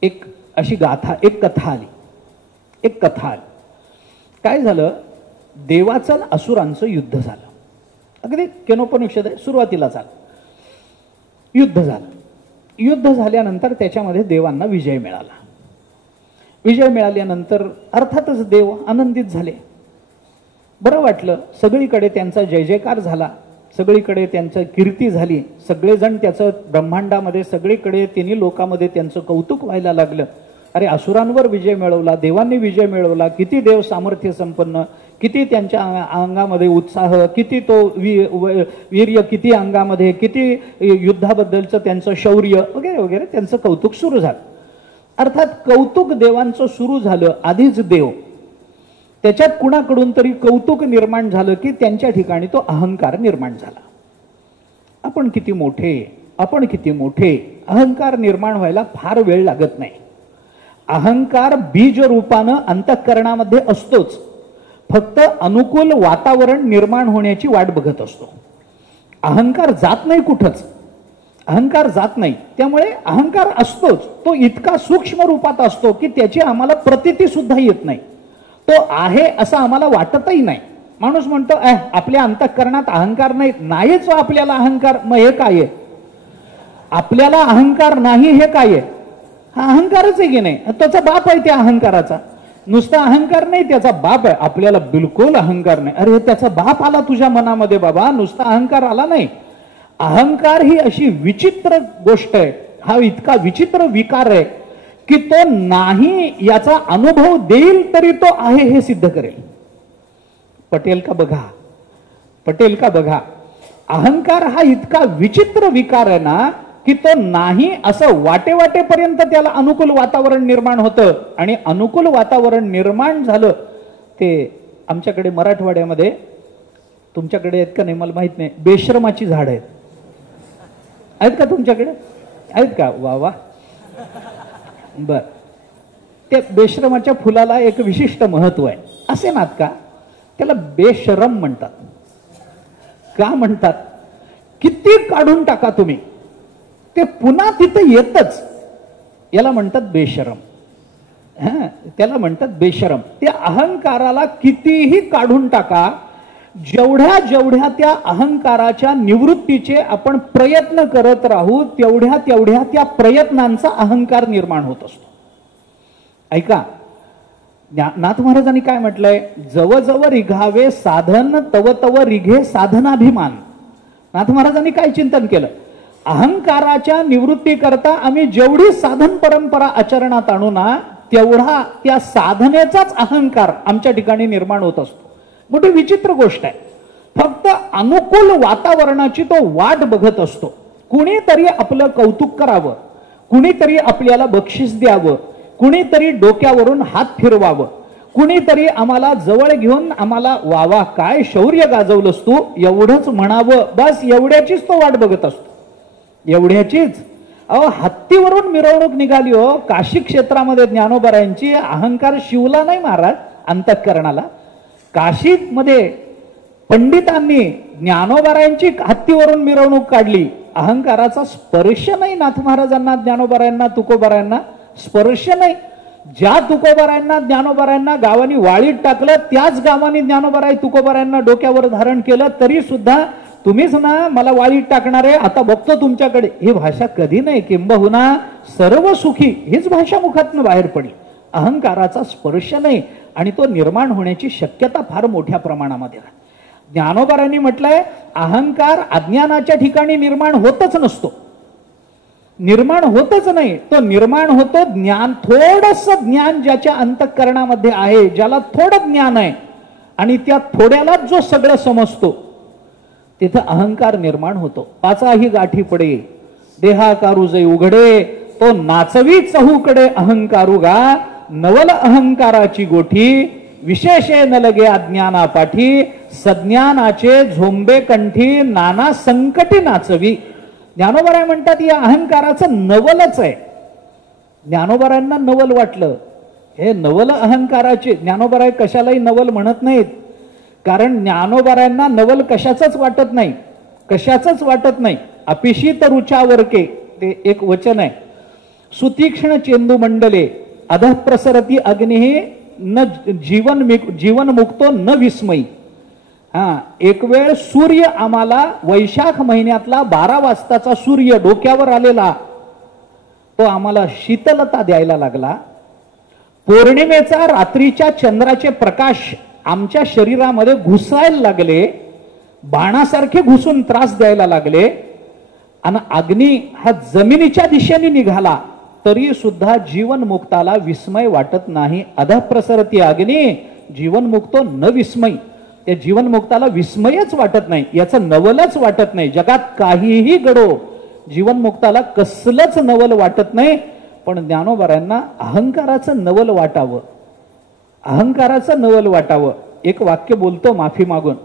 एक अशी गाथा, एक कथा आली. एक कथा आली. काय झालं? देवाचं असुरांचं युद्ध झालं. अगदी केनोपनिषद सुरुवातीला झालं. युद्ध झालं. युद्ध झाल्यानंतर त्याच्यामध्ये देवांना विजय मिळाला. विजय मिळाल्यानंतर अर्थातच देव आनंदित झाले. बरं वाटलं. सगळीकडे त्यांचा जय जयकार झाला, सगळीकडे त्यांचं कीर्ती झाली. सगळेजण त्याचं ब्रह्मांडामध्ये सगळीकडे तिन्ही लोकांमध्ये त्यांचं कौतुक व्हायला लागलं. अरे, असुरांवर विजय मिळवला, देवांनी विजय मिळवला, किती देव सामर्थ्य संपन्न, किती त्यांच्या अंगामध्ये उत्साह, किती तो वीर्य, किती अंगामध्ये, किती युद्धाबद्दलचं त्यांचं शौर्य वगैरे वगैरे त्यांचं कौतुक सुरू झालं. अर्थात कौतुक देवांचं सुरू झालं आधीच देव, त्याच्यात कुणाकडून तरी कौतुक निर्माण झालं की त्यांच्या ठिकाणी तो अहंकार निर्माण झाला. आपण किती मोठे, आपण किती मोठे. अहंकार निर्माण व्हायला फार वेळ लागत नाही. अहंकार बीज रूपानं अंतःकरणामध्ये असतोच, फक्त अनुकूल वातावरण निर्माण होण्याची वाट बघत असतो. अहंकार जात नाही कुठंच, अहंकार जात नाही. त्यामुळे अहंकार असतोच. तो इतका सूक्ष्म रूपात असतो की त्याची आम्हाला प्रतीती सुद्धा येत नाही. तो आहे असं आम्हाला वाटतही नाही. माणूस म्हणतो आपल्या अंतःकरणात अहंकार नाही. नाहीच आपल्याला अहंकार. मग हे काय आहे? आपल्याला अहंकार नाही हे काय आहे? हा अहंकारच आहे की नाही? त्याचा बाप आहे त्या अहंकाराचा. नुसता अहंकार नाही, त्याचा बाप आहे. आपल्याला बिलकुल अहंकार नाही. अरे त्याचा बाप आला तुझ्या मनामध्ये बाबा, नुसता अहंकार आला नाही. अहंकार ही अशी विचित्र गोष्ट आहे, हा इतका विचित्र विकार आहे की तो नाही याचा अनुभव देईल तरी तो आहे हे सिद्ध करेल. पटेल का बघा, पटेल का बघा. अहंकार हा इतका विचित्र विकार आहे ना की तो नाही असं वाटेवाटेपर्यंत त्याला अनुकूल वातावरण निर्माण होतं. आणि अनुकूल वातावरण निर्माण झालं ते आमच्याकडे मराठवाड्यामध्ये, तुमच्याकडे आहेत का नाही मला माहित नाही, बेश्रमाची झाड आहेत. आहेत का तुमच्याकडे? आहेत का? वा वा. बर. त्या बेश्रमाच्या फुलाला एक विशिष्ट महत्व आहे. असे नात का? त्याला बेशरम म्हणतात. का म्हणतात? किती काढून टाका तुम्ही, ते पुन्हा तिथं येतच. याला म्हणतात बेशरम. त्याला म्हणतात बेशरम. त्या अहंकाराला कितीही काढून टाका, जेवढ्या जेवढ्या त्या अहंकाराच्या निवृत्तीचे आपण प्रयत्न करत राहू तेवढ्या तेवढ्या त्या प्रयत्नांचा अहंकार निर्माण होत असतो. ऐका, नाथ महाराजांनी काय म्हटलंय? जव जव रिघावे साधन तव तव रिघे साधनाभिमान. नाथ महाराजांनी काय चिंतन केलं? अहंकाराच्या निवृत्ती करता आम्ही जेवढी साधन परंपरा आचरणात आणू ना तेवढा त्या साधनेचाच अहंकार आमच्या ठिकाणी निर्माण होत असतो. मोठी विचित्र गोष्ट आहे. फक्त अनुकूल वातावरणाची तो वाट बघत असतो. कुणीतरी आपलं कौतुक करावं, कुणीतरी आपल्याला बक्षीस द्यावं, कुणीतरी डोक्यावरून हात फिरवावं, कुणीतरी आम्हाला जवळ घेऊन आम्हाला वावा काय शौर्य गाजवलंस तू एवढंच म्हणावं. बस एवढ्याचीच तो वाट बघत असतो, एवढ्याचीच. अहो हत्तीवरून मिरवणूक निघाली हो काशी क्षेत्रामध्ये ज्ञानोबारायांची. अहंकार शिवला नाही महाराज अंतःकरणाला. काशीमध्ये पंडितांनी ज्ञानोबारायांची हत्तीवरून मिरवणूक काढली. अहंकाराचा स्पर्श नाही नाथ महाराजांना, ज्ञानोबारायांना, तुकोबारायांना स्पर्श नाही. ज्या तुकोबारायांना ज्ञानोबारायांना गावानी वाळीत टाकलं त्याच गावानी ज्ञानोबाराय तुकोबारायांना डोक्यावर धारण केलं, तरी सुद्धा तुम्हीच ना मला वाळीत टाकणारे, आता बघतो तुमच्याकडे. ही भाषा कधी नाही, किंबहुना सर्व सुखी हीच भाषा मुखातून बाहेर पडली. अहंकाराचा स्पर्श नाही आणि तो निर्माण होण्याची शक्यता फार मोठ्या प्रमाणामध्ये आहे. ज्ञानोबारांनी म्हटलंय अहंकार अज्ञानाच्या ठिकाणी निर्माण होतच नसतो, निर्माण होतच नाही. तो निर्माण होतो ज्ञान, थोडस ज्ञान ज्याच्या अंतःकरणामध्ये आहे, ज्याला थोडं ज्ञान आहे आणि त्या थोड्यालाच जो सगळं समजतो तिथं अहंकार निर्माण होतो. पाचाही गाठी पडे देहाकारू जे उघडे, तो नाचवी चहूकडे अहंकारू गा. नवल अहंकाराची गोठी विशेषे न लगे अज्ञाना पाठी. सज्ञानाचे झोंबे कंठी नाना संकटी नाचवी. ज्ञानोबाराय म्हणतात या अहंकाराचं नवलच आहे. ज्ञानोबारायांना नवल वाटलं, हे नवल अहंकाराचे. ज्ञानोबाराय कशालाही नवल म्हणत नाहीत, कारण ज्ञानोबारायांना नवल कशाचंच वाटत नाही, कशाचंच वाटत नाही. अपिशीत रुचावरके ते एक वचन आहे. सुतीक्ष्ण चेंदू मंडले अधः प्रसरती अग्निही न जीवन मुक्तो न विस्मयी. एक वेळ सूर्य आम्हाला वैशाख महिन्यातला 12 वाजताचा सूर्य डोक्यावर आलेला तो आम्हाला शीतलता द्यायला लागला. पौर्णिमेचा रात्रीच्या चंद्राचे प्रकाश आमच्या शरीरामध्ये घुसायला लागले, बाणासारखे घुसून त्रास द्यायला लागले. आणि अग्नी हा जमिनीच्या दिशेने निघाला तरी सुद्धा जीवनमुक्ताला विस्मय वाटत नाही. अधः प्रसरती अग्नी जीवनमुक्तो न विस्मय. त्या जीवनमुक्ताला विस्मयच वाटत नाही, याचं नवलच वाटत नाही. जगात काहीही घडो जीवनमुक्ताला कसलंच नवल वाटत नाही. पण ज्ञानोबारायांना अहंकाराचं नवल वाटावं, अहंकाराचं नवल वाटावं. एक वाक्य बोलतो माफी मागून.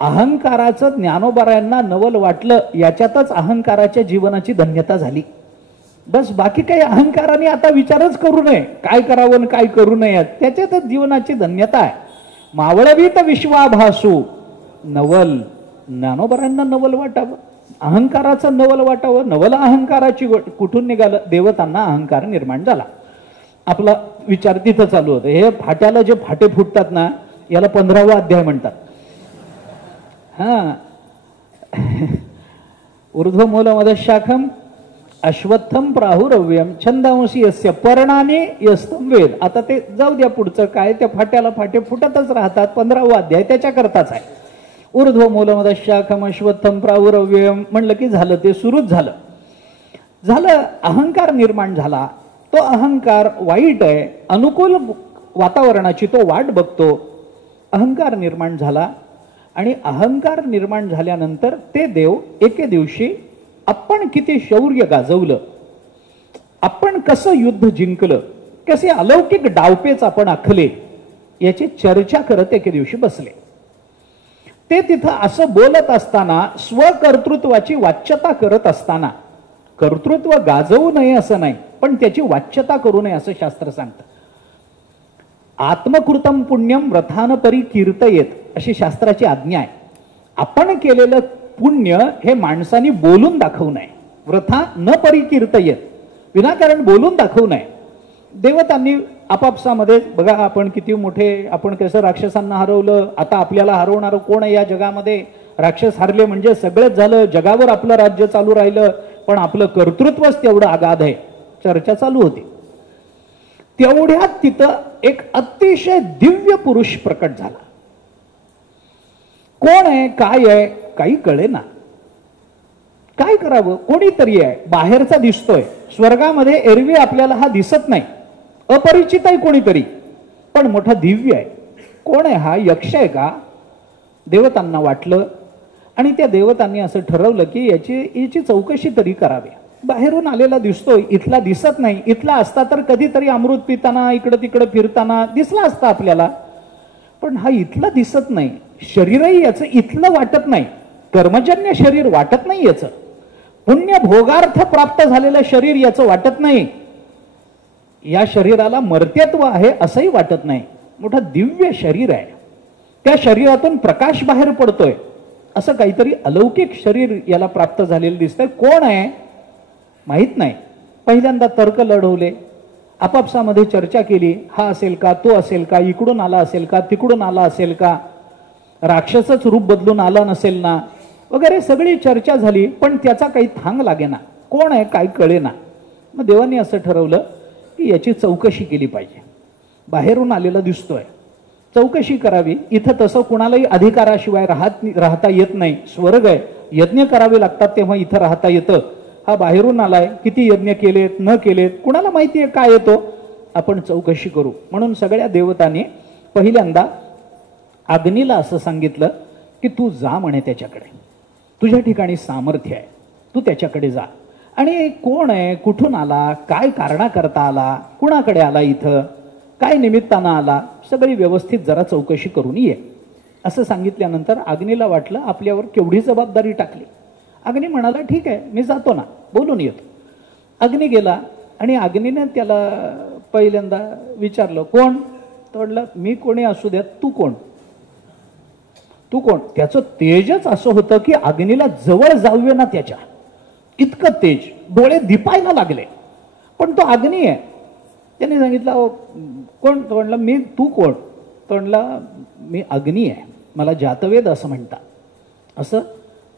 अहंकाराचं ज्ञानोबारायांना नवल वाटलं, याच्यातच अहंकाराच्या जीवनाची धन्यता झाली. बस बाकी काही अहंकाराने आता विचारच करू नये, काय करावं आणि काय करू नये, त्याच्यातच जीवनाची धन्यता आहे. मावळवीत विश्वाभासू नवल. ज्ञानोबारायांना नवल वाटावं, अहंकाराचं नवल वाटावं. नवल अहंकाराची कुठून निघालं? देवतांना अहंकार निर्माण झाला. आपला विचार तिथं चालू होतं. हे फाट्याला जे फाटे फुटतात ना याला 15वा अध्याय म्हणतात. ऊर्ध्वमूलमधः शाखम अश्वत्थम प्राहुरव्यम छंदांशी यस्य पर्णाने यस्तम वेद. आता ते जाऊ द्या, पुढचं काय, त्या फाट्याला फाटे फुटतच राहतात. 15वा अध्याय त्याच्याकरताच आहे. ऊर्ध्व मूलमदशाखम अश्वत्थम प्राहुरव्यम म्हणलं की झालं, ते सुरूच झालं. अहंकार निर्माण झाला. तो अहंकार वाईट आहे, अनुकूल वातावरणाची तो वाट बघतो. अहंकार निर्माण झाला आणि अहंकार निर्माण झाल्यानंतर ते देव एके दिवशी आपण किती शौर्य गाजवलं, आपण कसं युद्ध जिंकलं, कसे अलौकिक डावपेच आपण आखले, याची चर्चा करत एके दिवशी बसले. ते तिथं असं बोलत असताना, स्वकर्तृत्वाची वाच्यता करत असताना, कर्तृत्व गाजवू नये असं नाही, पण त्याची वाच्यता करू नये असं शास्त्र सांगतं. आत्मकृतम पुण्यम व्रथान परी कीर्तयेत अशी शास्त्राची आज्ञा आहे. आपण केलेलं पुण्य हे माणसांनी बोलून दाखवू नये. व्रथा न परिकीर्तयेत, विनाकारण बोलून दाखवू नये. देवतांनी आपापसामध्ये बघा, आपण किती मोठे, आपण कसं राक्षसांना हरवलं, आता आपल्याला हरवणारं कोण आहे या जगामध्ये? राक्षस हरले म्हणजे सगळंच झालं, जगावर आपलं राज्य चालू राहिलं, पण आपलं कर्तृत्वच तेवढं अगाध आहे. चर्चा चालू होती. तेवढ्यात तिथं एक अतिशय दिव्य पुरुष प्रकट झाला. कोण आहे, काय आहे, काही कळे ना. काय करावं? कोणीतरी आहे, बाहेरचा दिसतोय. स्वर्गामध्ये एरवी आपल्याला हा दिसत नाही, अपरिचित आहे कोणीतरी, पण मोठा दिव्य आहे. कोण आहे हा? यक्ष आहे का? देवतांना वाटलं आणि त्या देवतांनी असं ठरवलं की याची चौकशी तरी करावी. बाहेरून आलेला दिसतोय, इथला दिसत नाही. इथला असता तर कधीतरी अमृत पिताना इकडं तिकडं फिरताना दिसला असता आपल्याला, पण हा इथला दिसत नाही. शरीरही याचं इथलं वाटत नाही, कर्मजन्य शरीर वाटत नाही याचं, पुण्य भोगार्थ प्राप्त झालेलं शरीर याचं वाटत नाही, या शरीराला मर्त्यत्व आहे असंही वाटत नाही. मोठं दिव्य शरीर आहे, त्या शरीरातून प्रकाश बाहेर पडतोय, असं काहीतरी अलौकिक शरीर याला प्राप्त झालेलं दिसतंय. कोण आहे माहित नाही. पहिल्यांदा तर्क लढवले, आपापसामध्ये चर्चा केली, हा असेल का, तो असेल का, इकडून आला असेल का, तिकडून आला असेल का, राक्षसच रूप बदलून आला नसेल ना, वगैरे सगळी चर्चा झाली, पण त्याचा काही थांग लागेना. कोण आहे काय कळेना. मग देवांनी असं ठरवलं की याची चौकशी केली पाहिजे. बाहेरून आलेला दिसतोय, चौकशी करावी. इथं तसं कुणालाही अधिकाराशिवाय राहता येत नाही. स्वर्ग आहे, यज्ञ करावे लागतात, तेव्हा इथं राहता येतं. हा बाहेरून आलाय, किती यज्ञ केलेत न केलेत कुणाला माहिती आहे काय येतो, आपण चौकशी करू. म्हणून सगळ्या देवतांनी पहिल्यांदा अग्नीला असं सांगितलं की तू जा म्हणे त्याच्याकडे, तुझ्या ठिकाणी सामर्थ्य आहे, तू त्याच्याकडे जा. आणि कोण आहे, कुठून आला, काय कारणाकरता आला, कुणाकडे आला, इथं काय निमित्तानं आला, सगळी व्यवस्थित जरा चौकशी करून ये असं सांगितल्यानंतर अग्नीला वाटलं आपल्यावर केवढी जबाबदारी टाकली. अग्नी म्हणाला ठीक आहे, मी जातो ना, बोलून येतो. अग्नी गेला आणि अग्नीने त्याला पहिल्यांदा विचारलं कोण. तो म्हटलं मी कोणी असू द्यात, तू कोण, तू कोण. त्याचं तेजच असं होतं की अग्नीला जवळ जाऊये ना त्याच्या, इतकं तेज, डोळे दिपायला लागले. पण तो अग्नी आहे. त्याने सांगितलं कोण. तो म्हणला मी, तू कोण. तो म्हणला मी अग्नी आहे, मला जातवेद असं म्हणतात. असं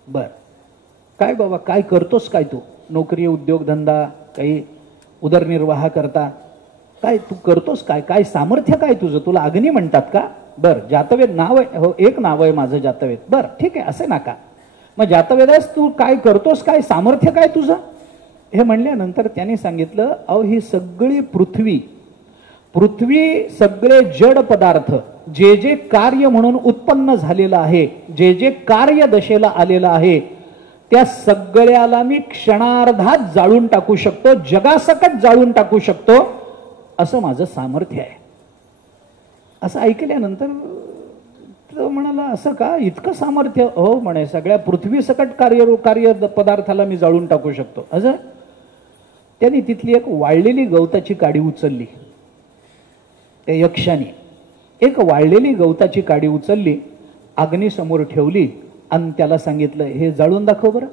बर, काय बाबा काय करतोस, काय तू नोकरी उद्योगधंदा काही उदरनिर्वाह करता, काय तू करतोस, काय काय सामर्थ्य काय तुझं, तुला अग्नी म्हणतात का. बर जातवेद नाव आहे, हो एक नाव आहे माझं जातवेद. बर ठीक आहे, असे नका. मग जातवेदास तू काय करतोस, काय सामर्थ्य काय तुझं. हे म्हणल्यानंतर त्याने सांगितलं अहो ही सगळी पृथ्वी सगळे जड पदार्थ जे जे कार्य म्हणून उत्पन्न झालेलं आहे, जे जे कार्य दशेला आलेलं आहे, त्या सगळ्याला मी क्षणार्धात जाळून टाकू शकतो, जगासकट जाळून टाकू शकतो, असं माझं सामर्थ्य आहे. असं ऐकल्यानंतर तो म्हणाला असं का, इतकं सामर्थ्य. हो म्हणे सगळ्या पृथ्वी सकट कार्य पदार्थाला मी जाळून टाकू शकतो. असं त्यांनी तिथली एक वाळलेली गवताची काडी उचलली. त्या यक्षाने एक वाळलेली गवताची काडी उचलली, अग्नीसमोर ठेवली आणि त्याला सांगितलं हे जाळून दाखव बरं.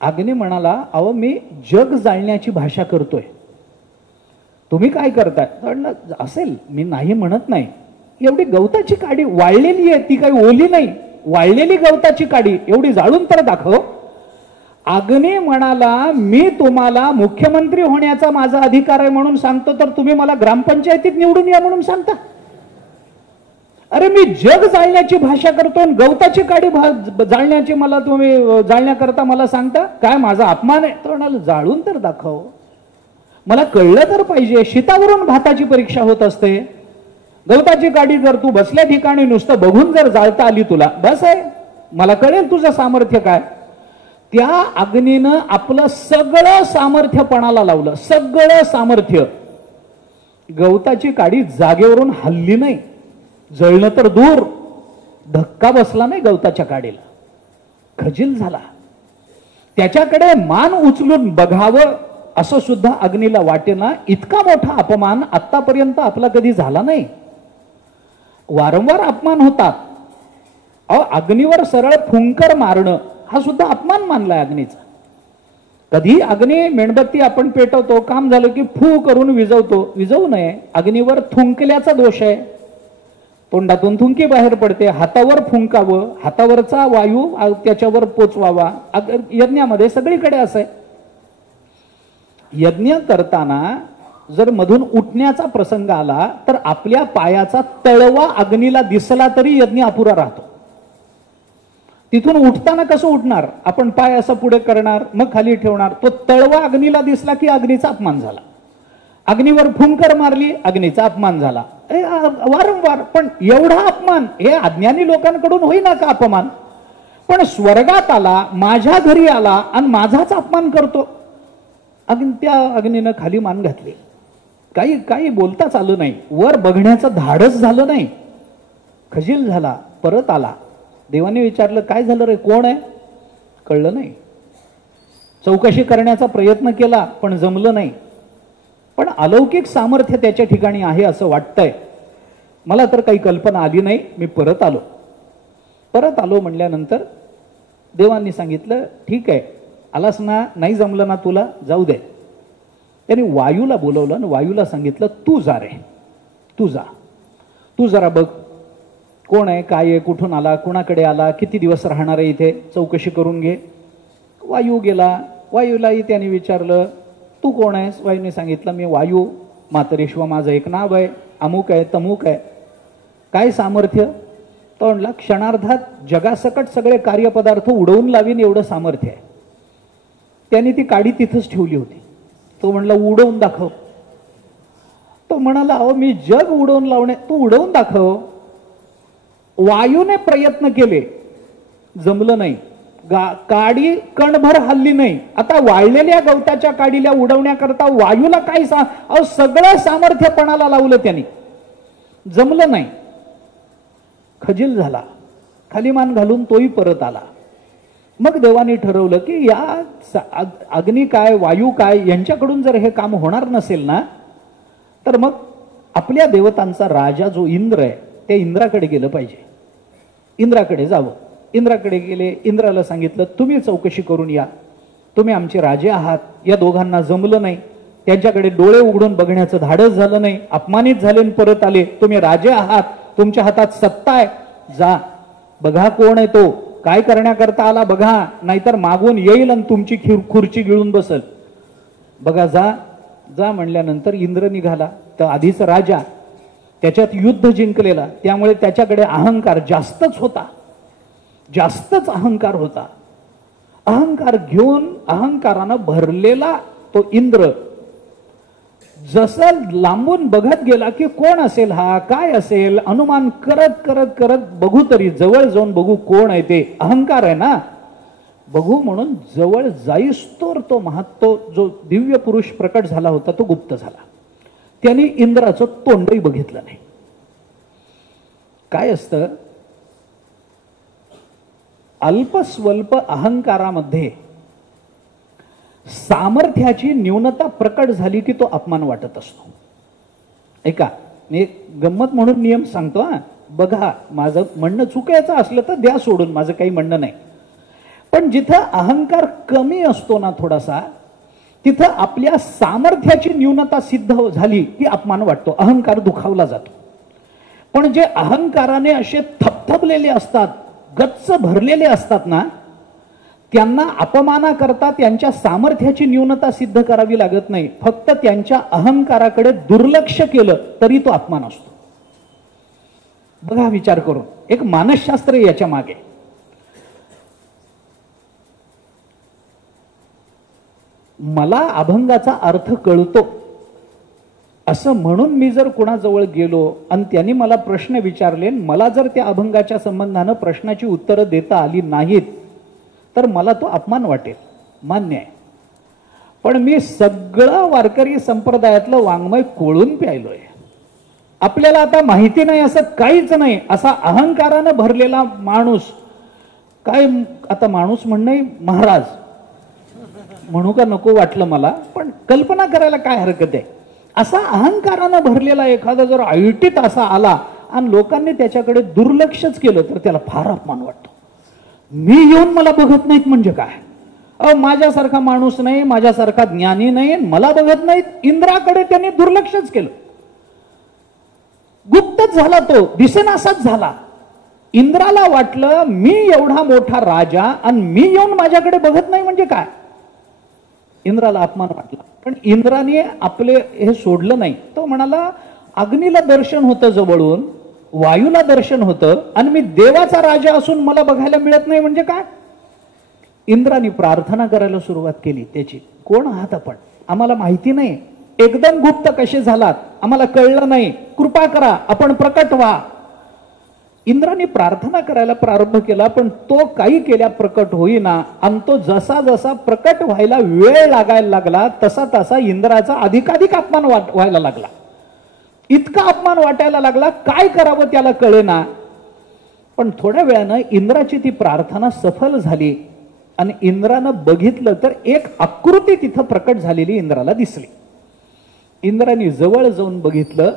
अग्नी म्हणाला अहो मी जग जाळण्याची भाषा करतोय, तुम्ही काय करताय. म्हणलं असेल, मी नाही म्हणत नाही. एवढी गवताची काडी वाळलेली आहे, ती काही ओली नाही, वाळलेली गवताची काडी एवढी जाळून तर दाखव. अग्नी म्हणाला मी तुम्हाला मुख्यमंत्री होण्याचा माझा अधिकार आहे म्हणून सांगतो, तर तुम्ही मला ग्रामपंचायतीत निवडून या म्हणून सांगता? अरे मी जग जाळण्याची भाषा करतो आणि गवताची काडी जाळण्याची मला तुम्ही जाळण्याकरता मला सांगता? काय माझा अपमान आहे? तो म्हणाला जाळून तर दाखव, मला कळलं तर पाहिजे. शीतावरून भाताची परीक्षा होत असते. गवताची काडी जर तू बसल्या ठिकाणी नुसतं बघून जर जाळता आली तुला, बस आहे, मला कळेल तुझं सामर्थ्य काय. त्या अग्नीनं आपलं सगळं सामर्थ्य पणाला लावलं, सगळं सामर्थ्य. गवताची काडी जागेवरून हल्ली नाही, जळलं तर दूर, धक्का बसला नाही गवताच्या काडीला. खजील झाला. त्याच्याकडे मान उचलून बघावं असं सुद्धा अग्नीला वाटेना. इतका मोठा अपमान आतापर्यंत आपला कधी झाला नाही. वारंवार अपमान होतात. अग्नीवर सरळ फुंकर मारणं हा सुद्धा अपमान मानलाय अग्नीचा. कधी अग्नी मेणबत्ती आपण पेटवतो, काम झालं की फू करून विजवतो, विजवू नये. अग्नीवर थुंकल्याचा दोष आहे. तोंडातून थुंकी बाहेर पडते, हातावर फुंकावं, हातावरचा वायू त्याच्यावर पोचवावा. यज्ञामध्ये सगळीकडे असं आहे. यज्ञ करताना जर मधून उठण्याचा प्रसंग आला तर आपल्या पायाचा तळवा अग्नीला दिसला तरी यज्ञ अपुरा राहतो. तिथून उठताना कसं उठणार? आपण पाय असं पुढे करणार, मग खाली ठेवणार. तो तळवा अग्नीला दिसला की अग्नीचा अपमान झाला. अग्नीवर फुंकर मारली, अग्नीचा अपमान झाला. वारंवार. पण एवढा अपमान हे अज्ञानी लोकांकडून होईना का अपमान? पण स्वर्गात आला, माझ्या घरी आला आणि माझाच अपमान करतो. त्या अग्नीनं खाली मान घातली. काही बोलताच आलं नाही, वर बघण्याचं धाडस झालं नाही. खजील झाला, परत आला. देवाने विचारलं काय झालं रे, कोण आहे? कळलं नाही. चौकशी करण्याचा प्रयत्न केला पण जमलं नाही. पण अलौकिक सामर्थ्य त्याच्या ठिकाणी आहे असं वाटतंय. मला तर काही कल्पना आली नाही. मी परत आलो म्हणल्यानंतर देवांनी सांगितलं ठीक आहे, आलास ना, नाही जमलं ना तुला, जाऊ दे. त्यांनी वायूला बोलवलं आणि वायूला सांगितलं तू जा रे, तू जा, तू जरा बघ कोण आहे, काय आहे, कुठून आला, कुणाकडे आला, किती दिवस राहणार आहे इथे, चौकशी करून घे. वायू गेला. वायूलाही त्याने विचारलं तू कोण आहेस? वायूने सांगितलं मी वायू, मातरेश्वर माझं एक नाव आहे, अमुक आहे तमुक आहे. काय सामर्थ्य? तो म्हणला क्षणार्धात जगासकट सगळे कार्यपदार्थ उडवून लावीन एवढं सामर्थ्य आहे. त्याने ती काडी तिथंच ठेवली होती. तो म्हणला उडवून दाखव. तो म्हणाला अहो मी जग उडवून लावणे, तू उडवून दाखव. वायूने प्रयत्न केले, जमलं नाही. काडी कणभर हल्ली नाही. आता वाळलेल्या गवताच्या काडीला उडवण्याकरता वायूला काय सगळं सामर्थ्य पणाला लावलं त्यांनी, जमलं नाही. खजील झाला. खाली मान घालून तोही परत आला. मग देवाने ठरवलं की या अग्नी काय वायू काय यांच्याकडून जर हे काम होणार नसेल ना, तर मग आपल्या देवतांचा राजा जो इंद्र आहे त्या इंद्राकडे गेलं पाहिजे. इंद्राकडे जावं. इंद्राकडे गेले. इंद्राला सांगितलं तुम्ही चौकशी करून या, तुम्ही आमचे राजे आहात. या दोघांना जमलं नाही, त्यांच्याकडे डोळे उघडून बघण्याचं धाडस झालं नाही, अपमानित झाले परत आले. तुम्ही राजे आहात, तुमच्या हातात सत्ता आहे, जा बघा कोण आहे तो, काय करण्याकरता आला बघा, नाहीतर मागून येईल आणि तुमची खुर्ची गिळून बसल. बघा जा जा म्हणल्यानंतर इंद्र निघाला. तर आधीच राजा, त्याच्यात युद्ध जिंकलेला, त्यामुळे त्याच्याकडे अहंकार जास्तच होता, जास्तच अहंकार होता. अहंकार घेऊन अहंकारानं भरलेला तो इंद्र जसं लांबून बघत गेला की कोण असेल हा, काय असेल, अनुमान करत करत करत बघू तरी, जवळ जाऊन बघू कोण आहे ते, अहंकार आहे ना, बघू म्हणून जवळ जाईस्तोर तो महत्व जो दिव्य पुरुष प्रकट झाला होता तो गुप्त झाला. त्यांनी इंद्राचं तोंडही बघितलं नाही. काय असतं, अल्पस्वल्प अहंकारामध्ये सामर्थ्याची न्यूनता प्रकट झाली की तो अपमान वाटत असतो. ऐका, मी गंमत म्हणून नियम सांगतो हा, बघा माझं म्हणणं चुकायचं असलं तर द्या सोडून, माझं काही म्हणणं नाही. पण जिथं अहंकार कमी असतो ना थोडासा, तिथं आपल्या सामर्थ्याची न्यूनता सिद्ध झाली की अपमान वाटतो, अहंकार दुखावला जातो. पण जे अहंकाराने असे थपथपलेले असतात, गच्च भरलेले असतात ना, त्यांना अपमानाकरता त्यांच्या सामर्थ्याची न्यूनता सिद्ध करावी लागत नाही, फक्त त्यांच्या अहंकाराकडे दुर्लक्ष केलं तरी तो अपमान असतो. बघा विचार करून, एक मानसशास्त्र याच्या मागे. मला अभंगाचा अर्थ कळतो असं म्हणून मी जर कोणाजवळ गेलो आणि त्यांनी मला प्रश्न विचारले, मला जर त्या अभंगाच्या संबंधानं प्रश्नाची उत्तरं देता आली नाहीत तर मला तो अपमान वाटेल, मान्य आहे. पण मी सगळं वारकरी संप्रदायातलं वाङ्मय कोळून प्यायलोय. आपल्याला आता माहिती नाही असं काहीच नाही, असा अहंकारानं भरलेला माणूस, काय आता माणूस म्हणणं महाराज म्हणू का नको वाटलं मला, पण कल्पना करायला काय हरकत आहे. असा अहंकारानं भरलेला एखादा जर ऐटीत असा आला आणि लोकांनी त्याच्याकडे दुर्लक्षच केलं तर त्याला फार अपमान वाटतो. मी येऊन मला बघत नाहीत म्हणजे काय, माझ्यासारखा माणूस नाही, माझ्यासारखा ज्ञानी नाही, मला बघत नाहीत. इंद्राकडे त्यांनी दुर्लक्षच केलं, गुप्तच झाला, तो दिसेनासाच झाला. इंद्राला वाटलं मी एवढा मोठा राजा आणि मी येऊन माझ्याकडे बघत नाही म्हणजे काय, इंद्राला अपमान वाटला. पण इंद्राने आपले हे सोडलं नाही. तो म्हणाला अग्नीला दर्शन होतं जवळून, वायूला दर्शन होतं, आणि मी देवाचा राजा असून मला बघायला मिळत नाही म्हणजे काय. इंद्राने प्रार्थना करायला सुरुवात केली त्याची, कोण आहात आपण, आम्हाला माहिती नाही, एकदम गुप्त कसे झालात, आम्हाला कळलं नाही, कृपा करा, आपण प्रकट व्हा. इंद्राने प्रार्थना करायला प्रारंभ केला, पण तो काही केल्या प्रकट होईना. आणि तो जसा जसा प्रकट व्हायला वेळ लागायला लागला तसा तसा इंद्राचा अधिकाधिक अपमान व्हायला लागला. इतका अपमान वाटायला लागला, काय करावं त्याला कळेना. पण थोड्या वेळानं इंद्राची ती प्रार्थना सफल झाली आणि इंद्रानं बघितलं तर एक आकृती तिथं प्रकट झालेली इंद्राला दिसली. इंद्राने जवळ जाऊन बघितलं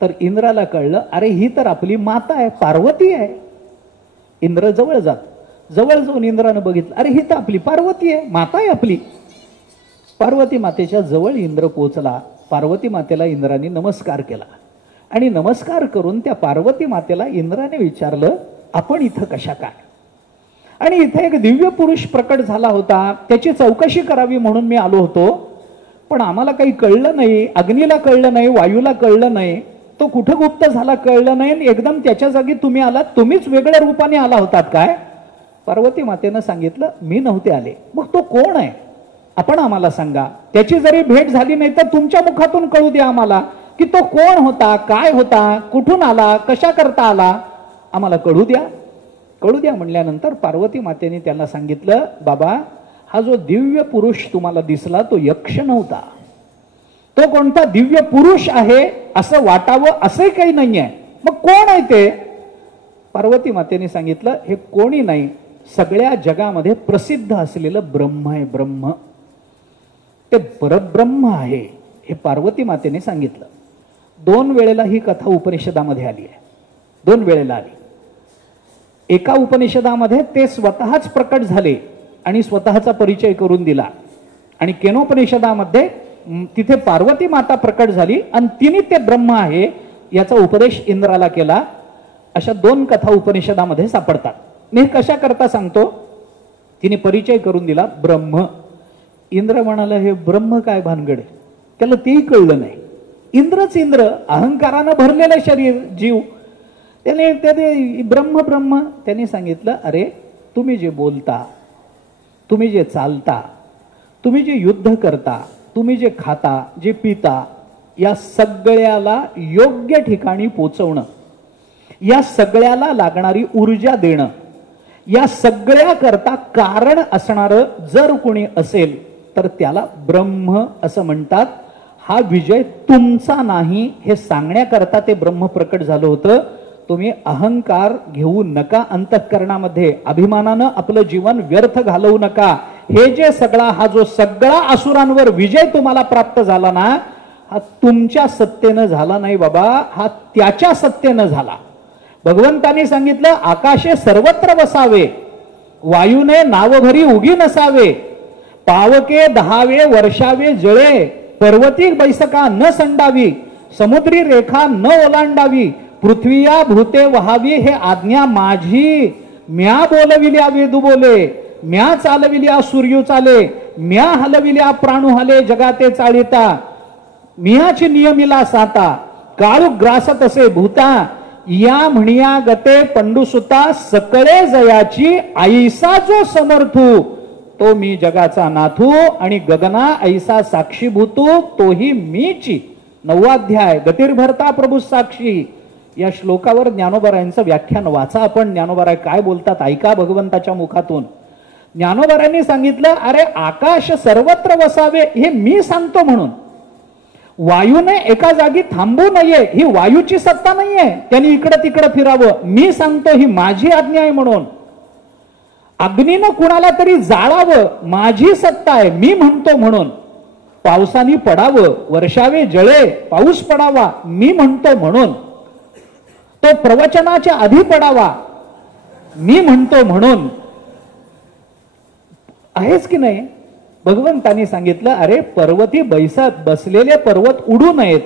तर इंद्राला कळलं, अरे ही तर आपली माता आहे, पार्वती आहे. इंद्र जवळ जाऊन इंद्रानं बघितलं, अरे ही तर आपली पार्वती आहे, माता आहे आपली. पार्वती मातेच्या जवळ इंद्र पोहोचला. पार्वती मातेला इंद्राने नमस्कार केला आणि नमस्कार करून त्या पार्वती मातेला इंद्राने विचारलं, आपण इथं कशा काय. आणि इथे एक दिव्य पुरुष प्रकट झाला होता, त्याची चौकशी करावी म्हणून मी आलो होतो, पण आम्हाला काही कळलं नाही, अग्नीला कळलं नाही, वायूला कळलं नाही, तो कुठं गुप्त झाला कळलं नाही, एकदम त्याच्या जागी तुम्ही आलात, तुम्हीच वेगळ्या रूपाने आला होतात काय. पार्वती मातेनं सांगितलं, मी नव्हते आले. मग तो कोण आहे आपण आम्हाला सांगा, त्याची जरी भेट झाली नाही तर तुमच्या मुखातून कळू द्या आम्हाला की तो कोण होता, काय होता, कुठून आला, कशा करता आला, आम्हाला कळू द्या म्हणल्यानंतर पार्वती मातेने त्यांना सांगितलं, बाबा हा जो दिव्य पुरुष तुम्हाला दिसला तो यक्ष नव्हता, तो कोणता दिव्य पुरुष आहे असं वाटावं असंही काही नाहीये. मग कोण आहे ते. पार्वती मातेने सांगितलं, हे कोणी नाही, सगळ्या जगामध्ये प्रसिद्ध असलेलं ब्रह्म आहे, ब्रह्म, ते परब्रह्म आहे, हे पार्वती मातेने सांगितलं. 2 वेळेला ही कथा उपनिषदामध्ये आली आहे, 2 वेळेला आली. एका उपनिषदामध्ये ते स्वतःच प्रकट झाले आणि स्वतःचा परिचय करून दिला, आणि केनोपनिषदामध्ये तिथे पार्वती माता प्रकट झाली आणि तिने ते ब्रह्म आहे याचा उपदेश इंद्राला केला. अशा 2 कथा उपनिषदामध्ये सापडतात. मी कशा करता सांगतो, तिने परिचय करून दिला ब्रह्म. इंद्र म्हणाला, हे ब्रह्म काय भानगड, त्याला तेही कळलं नाही. इंद्र अहंकारानं भरलेलं शरीर, जीव, त्याने ब्रह्म त्यांनी सांगितलं, अरे तुम्ही जे बोलता, तुम्ही जे चालता, तुम्ही जे युद्ध करता, तुम्ही जे खाता, जे पिता, या सगळ्याला योग्य ठिकाणी पोचवणं, या सगळ्याला लागणारी ऊर्जा देणं, या सगळ्या करता कारण असणारं जर कोणी असेल तर त्याला ब्रह्म असं म्हणतात. हा विजय तुमचा नाही हे सांगण्याकरता ते ब्रह्म प्रकट झालं होतं. तुम्ही अहंकार घेऊ नका, अंतःकरणामध्ये अभिमानानं आपलं जीवन व्यर्थ घालवू नका. हे जे सगळा, हा जो सगळा असुरांवर विजय तुम्हाला प्राप्त झाला ना, हा तुमच्या सत्तेनं झाला नाही बाबा, हा त्याच्या सत्तेनं झाला. भगवंतांनी सांगितलं, आकाशे सर्वत्र वसावे, वायूने नावभरी उगी नसावे, पावके दहावे वर्षावे जळे, पर्वती बैसका न संडावी, समुद्री रेखा न ओलांडावी, पृथ्वीया भूते वहावी, हे आज्ञा माझी, म्या बोलविल्या वेदू बोले, म्या चालविल्या सूर्य चाले, म्या हलविल्या प्राणू हले जगाते चाळिता, मियाची नियमिला साता, काळू ग्रासत असे भूता, या म्हणिया गते पंडुसुता, सकळे जयाची ऐसा जो समर्थू, तो मी जगाचा नाथू, आणि गगना ऐसा साक्षीभूतू, तोही मीची. 9वा अध्याय, गतिर्भरता प्रभू साक्षी. या श्लोकावर ज्ञानोबारायांचं व्याख्यान वाचा आपण. ज्ञानोबाराय काय बोलतात ऐका भगवंताच्या मुखातून. ज्ञानोबारायांनी सांगितलं, अरे आकाश सर्वत्र वसावे हे मी सांगतो म्हणून. वायूने एका जागी थांबू नये ही वायूची सत्ता नाहीये, त्यांनी इकडं तिकडं फिरावं, मी सांगतो ही माझी आज्ञा आहे म्हणून. अग्नीनं कुणाला तरी जाळावं माझी सत्ता आहे, मी म्हणतो म्हणून. पावसाने पडावं, वर्षावे जळे, पाऊस पडावा मी म्हणतो म्हणून. तो प्रवचनाच्या आधी पडावा मी म्हणतो म्हणून. आहेच की नाही. भगवंतांनी सांगितलं, अरे पर्वती बसलेले पर्वत उडू नयेत.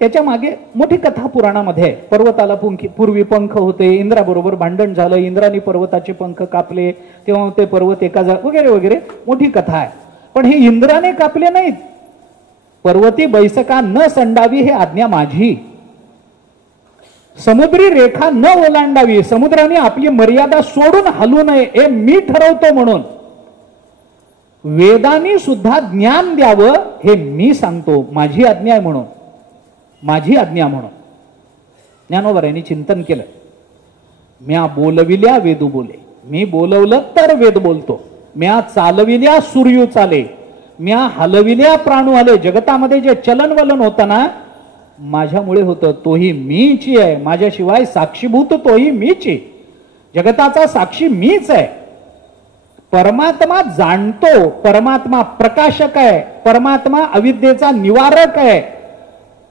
त्याच्या मागे मोठी कथा पुराणामध्ये आहे. पर्वताला पूर्वी पंख होते, इंद्राबरोबर भांडण झालं, इंद्राने पर्वताचे पंख कापले, तेव्हा ते पर्वत एका वगैरे वगैरे मोठी कथा आहे. पण हे इंद्राने कापले नाहीत. पर्वती बैसका न संडावी हे आज्ञा माझी. समुद्री रेखा न ओलांडावी, समुद्राने आपली मर्यादा सोडून हलू नये हे मी ठरवतो म्हणून. वेदांनी सुद्धा ज्ञान द्यावं हे मी सांगतो, माझी आज्ञा आहे म्हणून, माझी आज्ञा म्हणून. ज्ञानोबारायांनी चिंतन केलं. म्या बोलविल्या वेदू बोले, मी बोलवलं तर वेद बोलतो. म्या चालविल्या सूर्य चाले, म्या हलविल्या प्राणू आले. जगतामध्ये जे चलनवलन होतं ना माझ्यामुळे होतं, तोही मीची आहे. माझ्याशिवाय साक्षीभूत तोही मीची. जगताचा साक्षी मीच आहे. परमात्मा जाणतो, परमात्मा प्रकाशक आहे, परमात्मा अविद्येचा निवारक आहे.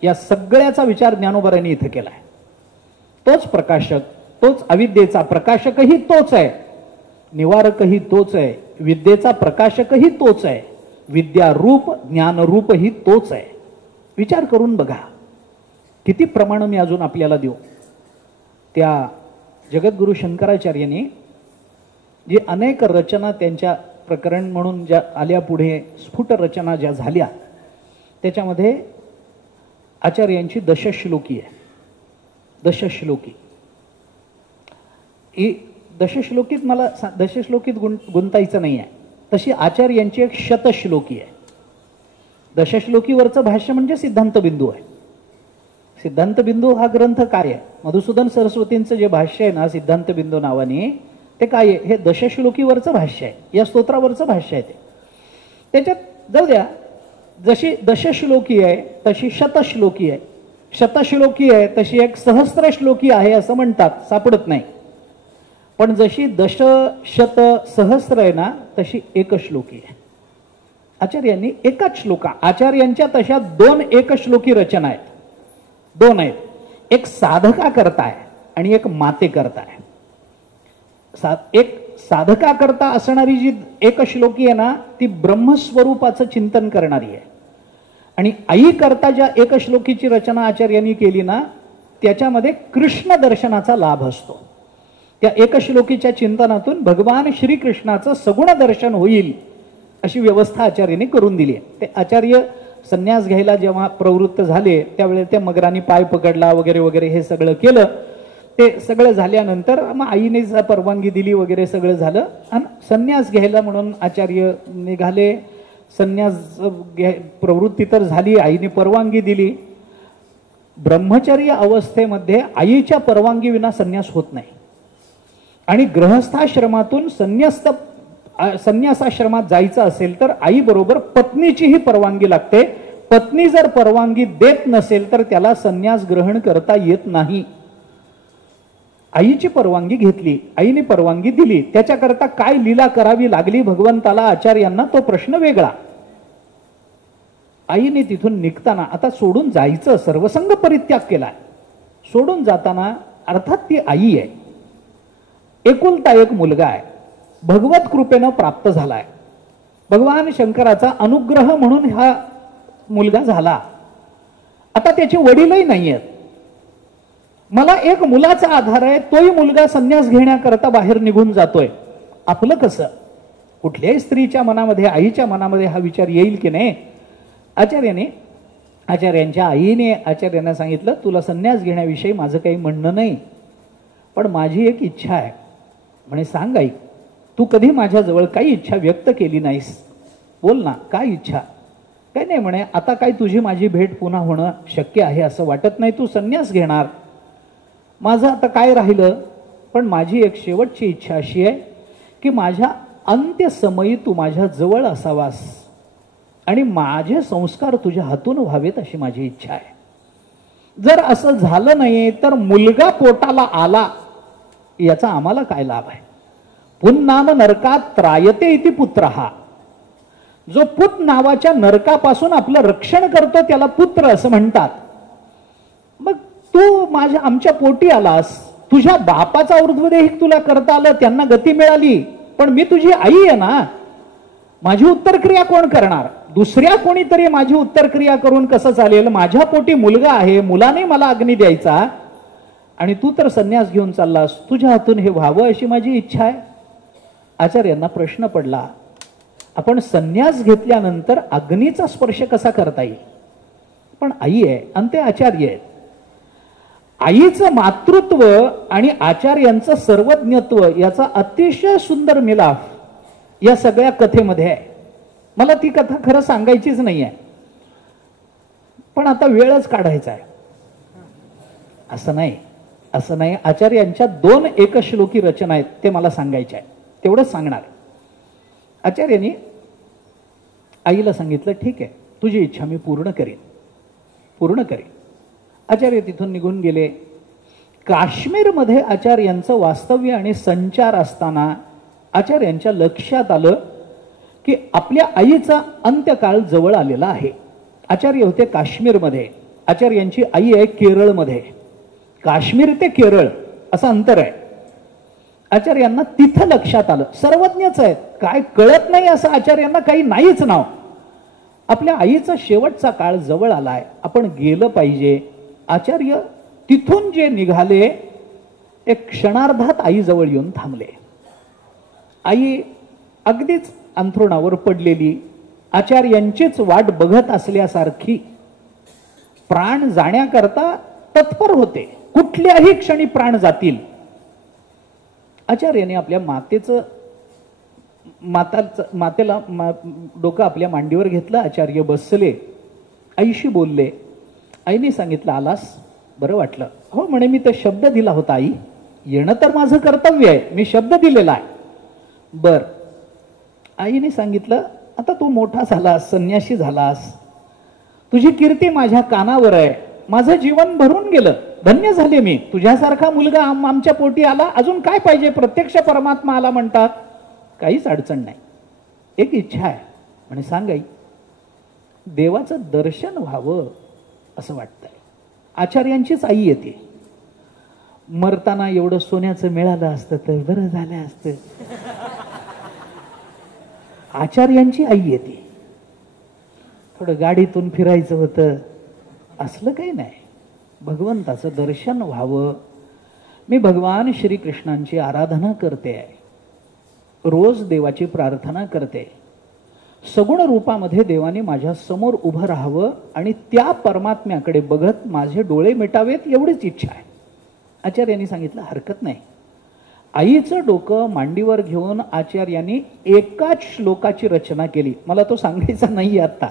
या सगळ्याचा विचार ज्ञानोबारायांनी इथे केलाय. तोच प्रकाशक, तोच अविद्येचा प्रकाशकही तोच आहे, निवारकही तोच आहे, विद्येचा प्रकाशकही तोच आहे, विद्यारूप ज्ञानरूपही तोच आहे. विचार करून बघा किती प्रमाण मी अजून आपल्याला देऊ. त्या जगद्गुरु शंकराचार्यांनी जी अनेक रचना त्यांच्या प्रकरण म्हणून ज्या आल्या पुढे, स्फुट रचना ज्या झाल्या, त्याच्यामध्ये आचार्यांची दशश्लोकी आहे. दशश्लोकी ही दशश्लोकीत मला दशश्लोकीत गुंतायचं नाही आहे. तशी आचार्यांची एक शतश्लोकी आहे. दशश्लोकीवरचं भाष्य म्हणजे सिद्धांत बिंदू आहे. सिद्धांत बिंदू हा ग्रंथ काय आहे? मधुसूदन सरस्वतींचं जे भाष्य आहे ना सिद्धांत बिंदू नावाने, ते काय आहे? हे दशश्लोकीवरचं भाष्य आहे, या स्तोत्रावरचं भाष्य आहे. ते त्याच्यात जाऊ द्या, जशी दशश्लोकी आहे तशी शतश्लोकी आहे. शतश्लोकी आहे तशी एक सहस्त्रश्लोकी आहे असं म्हणतात, सापडत नाही. पण जशी दश शत सहस्त्र आहे ना तशी एकश्लोकी आहे. आचार्यांनी एकाच श्लोका, आचार्यांच्या तशा 2 एकश्लोकी रचना आहेत. 2 आहेत. एक साधका करता आहे आणि एक माते करता आहे. एक साधका करता असणारी जी एकश्लोकी आहे ना ती ब्रह्मस्वरूपाचं चिंतन करणारी आहे. आणि आई करता ज्या एकश्लोकीची रचना आचार्यांनी केली ना त्याच्यामध्ये कृष्ण दर्शनाचा लाभ असतो. त्या एकश्लोकीच्या चिंतनातून भगवान श्रीकृष्णाचं सगुण दर्शन होईल अशी व्यवस्था आचार्यांनी करून दिली आहे. ते आचार्य संन्यास घ्यायला जेव्हा प्रवृत्त झाले त्यावेळेस त्या मगरांनी पाय पकडला वगैरे वगैरे हे सगळं केलं. ते सगळं झाल्यानंतर मग आईने परवानगी दिली वगैरे सगळं झालं आणि संन्यास घ्यायला म्हणून आचार्य निघाले. संन्यास प्रवृत्ती तर झाली, आईने परवानगी दिली. ब्रह्मचर्य अवस्थेमध्ये आईच्या परवानगी विना संन्यास होत नाही. आणि गृहस्थाश्रमातून संन्यासाश्रमात जायचं असेल तर आई बरोबर पत्नीचीही परवानगी लागते. पत्नी जर परवानगी देत नसेल तर त्याला संन्यास ग्रहण करता येत नाही. आईची परवानगी घेतली, आईने परवानगी दिली. त्याच्याकरता काय लीला करावी लागली भगवंताला आचार्यांना तो प्रश्न वेगळा. आईने तिथून निघताना आता सोडून जायचं, सर्वसंग परित्याग केलाय. सोडून जाताना अर्थात ती आई आहे, एकुलता एक मुलगा आहे, भगवत कृपेनं प्राप्त झालाय. भगवान शंकराचा अनुग्रह म्हणून हा मुलगा झाला. आता त्याचे वडीलही नाही आहेत. मला एक मुलाचा आधार आहे, तोही मुलगा संन्यास घेण्याकरता बाहेर निघून जातोय. आपलं कसं? कुठल्याही स्त्रीच्या मनामध्ये, आईच्या मनामध्ये हा विचार येईल की नाही. आचार्यांच्या आईने आचार्यांना सांगितलं, तुला संन्यास घेण्याविषयी माझं काही म्हणणं नाही, पण माझी एक इच्छा आहे. म्हणे सांग आई, तू कधी माझ्याजवळ काही इच्छा व्यक्त केली नाहीस, बोल ना, काय इच्छा. काही नाही म्हणे, आता काय तुझी माझी भेट पुन्हा होणं शक्य आहे असं वाटत नाही, तू संन्यास घेणार, माझं आता काय राहिलं, पण माझी एक शेवटची इच्छा अशी आहे की माझ्या अंत्यसमयी तू माझ्या जवळ असावास आणि माझे संस्कार तुझ्या हातून व्हावेत अशी माझी इच्छा आहे. जर असं झालं नाही तर मुलगा पोटाला आला याचा आम्हाला काय लाभ आहे. पुन्नाम नरकात त्रायते इति पुत्रहा, जो पुत नावाच्या नरकापासून आपलं रक्षण करतो त्याला पुत्र असं म्हणतात. मग तू आमच्या पोटी आलास, तुझ्या बापाचा ऊर्ध्वदेहिक तुला करता आलं, त्यांना गती मिळाली, पण मी तुझी आई आहे ना, माझी उत्तरक्रिया कोण करणार. दुसऱ्या कोणीतरी माझी उत्तरक्रिया करून कसं चालेल. माझ्या पोटी मुलगा आहे, मुलाने मला अग्नी द्यायचा आणि तू तर संन्यास घेऊन चाललास, तुझ्या हातून हे व्हावं अशी माझी इच्छा आहे. आचार्यांना प्रश्न पडला, आपण संन्यास घेतल्यानंतर अग्नीचा स्पर्श कसा करता येईल. पण आई आहे आणि ते आचार्य आहेत. आईचं मातृत्व आणि आचार्यांचं सर्वज्ञत्व याचा अतिशय सुंदर मिलाफ या सगळ्या कथेमध्ये आहे. मला ती कथा खरं सांगायचीच नाही आहे, पण आता वेळच काढायचा आहे. असं नाही. आचार्यांच्या 2 एकश्लोकी रचना आहेत, ते मला सांगायचे आहे, तेवढंच सांगणार. आचार्यांनी आईला सांगितलं, ठीक आहे, तुझी इच्छा मी पूर्ण करीन. आचार्य तिथून निघून गेले. काश्मीरमध्ये आचार्यांचं वास्तव्य आणि संचार असताना आचार्यांच्या लक्षात आलं की आपल्या आईचा अंत्यकाळ जवळ आलेला आहे. आचार्य होते काश्मीरमध्ये, आचार्यांची आई आहे केरळमध्ये. काश्मीर ते केरळ असं अंतर आहे. आचार्यांना तिथं लक्षात आलं, सर्वज्ञच आहेत, काय कळत नाही असं आचार्यांना काही नाहीच नाव. आपल्या आईचा शेवटचा काळ जवळ आलाय, आपण गेलं पाहिजे. आचार्य तिथून जे निघाले, एक क्षणार्धात आईजवळ येऊन थांबले. आई अगदीच अंथरुणावर पडलेली, आचार्यांचीच वाट बघत असल्यासारखी, प्राण जाण्याकरता तत्पर होते, कुठल्याही क्षणी प्राण जातील. आचार्याने आपल्या मातेला डोकं आपल्या मांडीवर घेतलं. आचार्य बसले, आईशी बोलले. आईने सांगितलं, आलास, बरं वाटलं. हो म्हणे, मी तर शब्द दिला होता आई, येणं तर माझं कर्तव्य आहे, मी शब्द दिलेला आहे. बर. आईने सांगितलं, आता तू मोठा झालास, संन्यासी झालास, तुझी कीर्ती माझ्या कानावर आहे, माझं जीवन भरून गेलं, धन्य झाले मी, तुझ्यासारखा मुलगा आमच्या पोटी आला, अजून काय पाहिजे. प्रत्यक्ष परमात्मा आला म्हणतात, काहीच अडचण नाही. एक इच्छा आहे. म्हणे सांग आई. देवाचं दर्शन व्हावं असं वाटतंय. आचार्यांचीच आई येते. मरताना एवढं सोन्याचं मिळालं असतं तर बरं झालं असतं. आचार्यांची आई येते. थोडं गाडीतून फिरायचं होतं, असलं काही नाही. भगवंताचं दर्शन व्हावं. मी भगवान श्रीकृष्णांची आराधना करते आहे, रोज देवाची प्रार्थना करते. सगुण रूपामध्ये देवाने माझ्या समोर उभं राहावं आणि त्या परमात्म्याकडे बघत माझे डोळे मिटावेत, एवढीच इच्छा आहे. आचार्यांनी सांगितलं, हरकत नाही. आईचं डोकं मांडीवर घेऊन आचार्यांनी एकाच श्लोकाची रचना केली. मला तो सांगायचा नाही आता.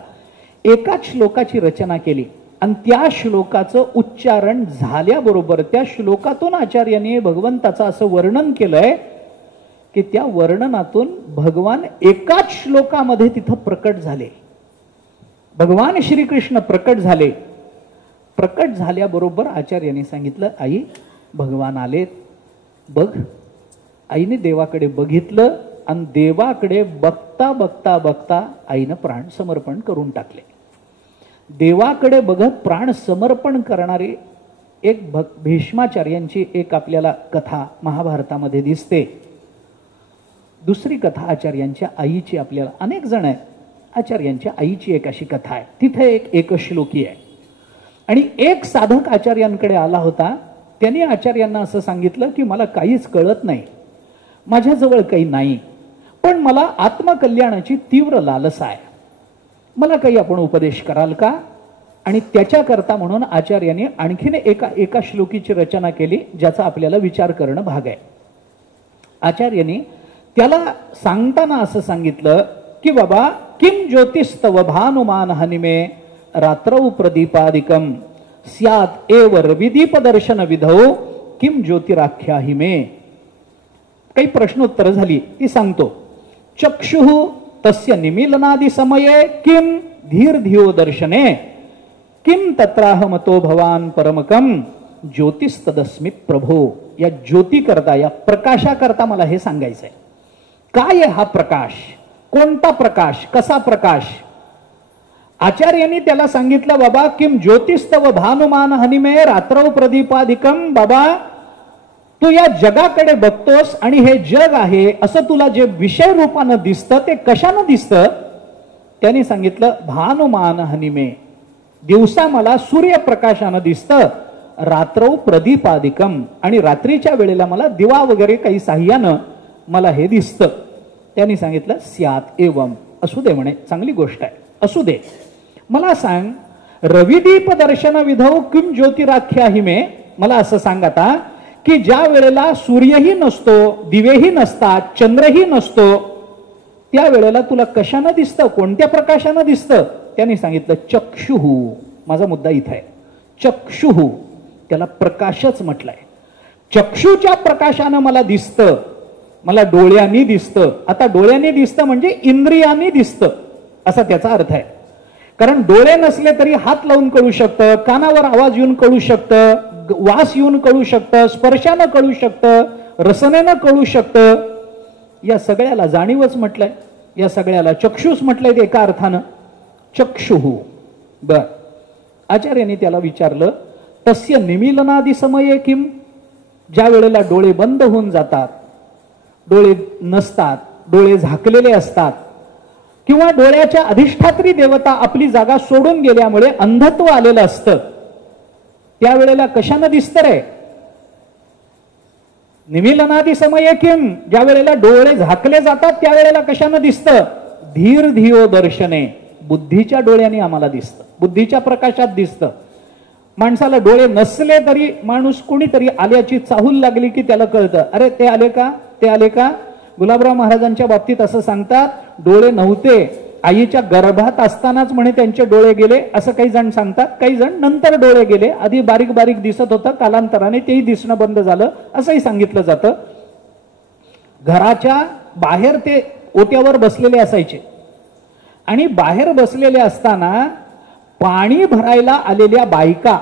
एकाच श्लोकाची रचना केली आणि त्या श्लोकाचं उच्चारण झाल्याबरोबर त्या श्लोकातून आचार्यांनी भगवंताचं असं वर्णन केलंय की त्या वर्णनातून भगवान एकाच श्लोकामध्ये तिथं प्रकट झाले. भगवान श्रीकृष्ण प्रकट झाले. प्रकट झाल्याबरोबर आचार्यांनी सांगितलं, आई भगवान आलेत, बघ. आईने देवाकडे बघितलं आणि देवाकडे बघता बघता बघता आईनं प्राण समर्पण करून टाकले. देवाकडे बघत प्राण समर्पण करणारे एक भीष्माचार्यांची एक आपल्याला कथा महाभारतामध्ये दिसते. दुसरी कथा आचार्यांच्या आईची, आपल्याला अनेक जण आहेत, आचार्यांच्या आईची एक अशी कथा आहे. तिथे एक श्लोकी आहे. आणि एक साधक आचार्यांकडे आला होता. त्यांनी आचार्यांना असं सांगितलं की मला काहीच कळत नाही, माझ्याजवळ काही नाही, पण मला आत्मकल्याणाची तीव्र लालसा आहे, मला काही आपण उपदेश कराल का? आणि त्याच्याकरता म्हणून आचार्यांनी आणखीन एका श्लोकीची रचना केली, ज्याचा आपल्याला विचार करणं भाग आहे. आचार्यांनी त्याला सांगताना असं सांगितलं की बाबा, किम ज्योतिस्तव भानुमान हनिमे रात्रौ प्रदीपादिकम स्यात् एव रविदीप दर्शन विधौ किम ज्योतिराख्या हिमे. काही प्रश्नोत्तर झाली ती सांगतो. चक्षुः तस्य निमीलनादि समये किम धीर धियो दर्शने किम तत्राहमतो भवान परमकम ज्योतिस्तदस्मित प्रभो. या ज्योती करता, या प्रकाशा करता मला हे सांगायचंय. काय आहे हा प्रकाश? कोणता प्रकाश? कसा प्रकाश? आचार्यांनी त्याला सांगितलं, बाबा किम ज्योतिस्तव भानुमान हनिमे रात्रौ प्रदीपादिकम. बाबा, तू या जगाकडे बघतोस आणि हे जग आहे असं तुला जे विषय रूपानं दिसतं ते कशानं दिसतं? त्यांनी सांगितलं, भानुमान हनिमे, दिवसा मला सूर्यप्रकाशानं दिसतं, रात्रौ प्रदीपादिकम, आणि रात्रीच्या वेळेला मला दिवा वगैरे काही साह्यानं मला हे दिसतं. त्यांनी सांगितलं, स्यात् एवम, असू दे म्हणे, चांगली गोष्ट आहे, असू दे. मला सांग, रविदीप दर्शन विधौ किम ज्योतिराख्या हिमे. मला असं सांग आता की ज्या वेळेला सूर्यही नसतो, दिवेही नसतात, चंद्रही नसतो, त्या वेळेला तुला कशानं दिसतं? कोणत्या प्रकाशानं दिसतं? त्यांनी सांगितलं, चक्षुः. माझा मुद्दा इथं आहे. चक्षुः, त्याला प्रकाशच म्हटलंय. चक्षुच्या प्रकाशानं मला दिसतं, मला डोळ्यांनी दिसतं. आता डोळ्यांनी दिसतं म्हणजे इंद्रियांनी दिसतं असा त्याचा अर्थ आहे. कारण डोळे नसले तरी हात लावून कळू शकतं, कानावर आवाज येऊन कळू शकतं, वास येऊन कळू शकतं, स्पर्शानं कळू शकतं, रसनेनं कळू शकतं. या सगळ्याला जाणीवच म्हटलंय, या सगळ्याला चक्षुष म्हटलंय ते एका अर्थानं. चक्षुः. बर, आचार्यांनी त्याला विचारलं, तस्य निमीलनादि समये किम. ज्या वेळेला डोळे बंद होऊन जातात, डोळे नसतात, डोळे झाकलेले असतात, किंवा डोळ्याच्या अधिष्ठात्री देवता आपली जागा सोडून गेल्यामुळे अंधत्व आलेलं असतं, त्यावेळेला कशानं दिसतं रे? निमीलनादि समये किम, ज्या वेळेला डोळे झाकले जातात त्यावेळेला कशानं दिसतं? धीर धियो दर्शने, बुद्धीच्या डोळ्याने आम्हाला दिसतं, बुद्धीच्या प्रकाशात दिसतं. माणसाला डोळे नसले तरी माणूस कोणीतरी आल्याची चाहूल लागली की त्याला कळतं, अरे ते आले का, ते आले का. गुलाबराव महाराजांच्या बाबतीत असं सांगतात, डोळे नव्हते, आईच्या गर्भात असतानाच म्हणे त्यांचे डोळे गेले असं काही जण सांगतात. काही जण नंतर डोळे गेले, आधी बारीक बारीक दिसत होतं, कालांतराने तेही दिसणं बंद झालं असंही सांगितलं जातं. घराच्या बाहेर ते ओट्यावर बसलेले असायचे आणि बाहेर बसलेले असताना पाणी भरायला आलेल्या बायका,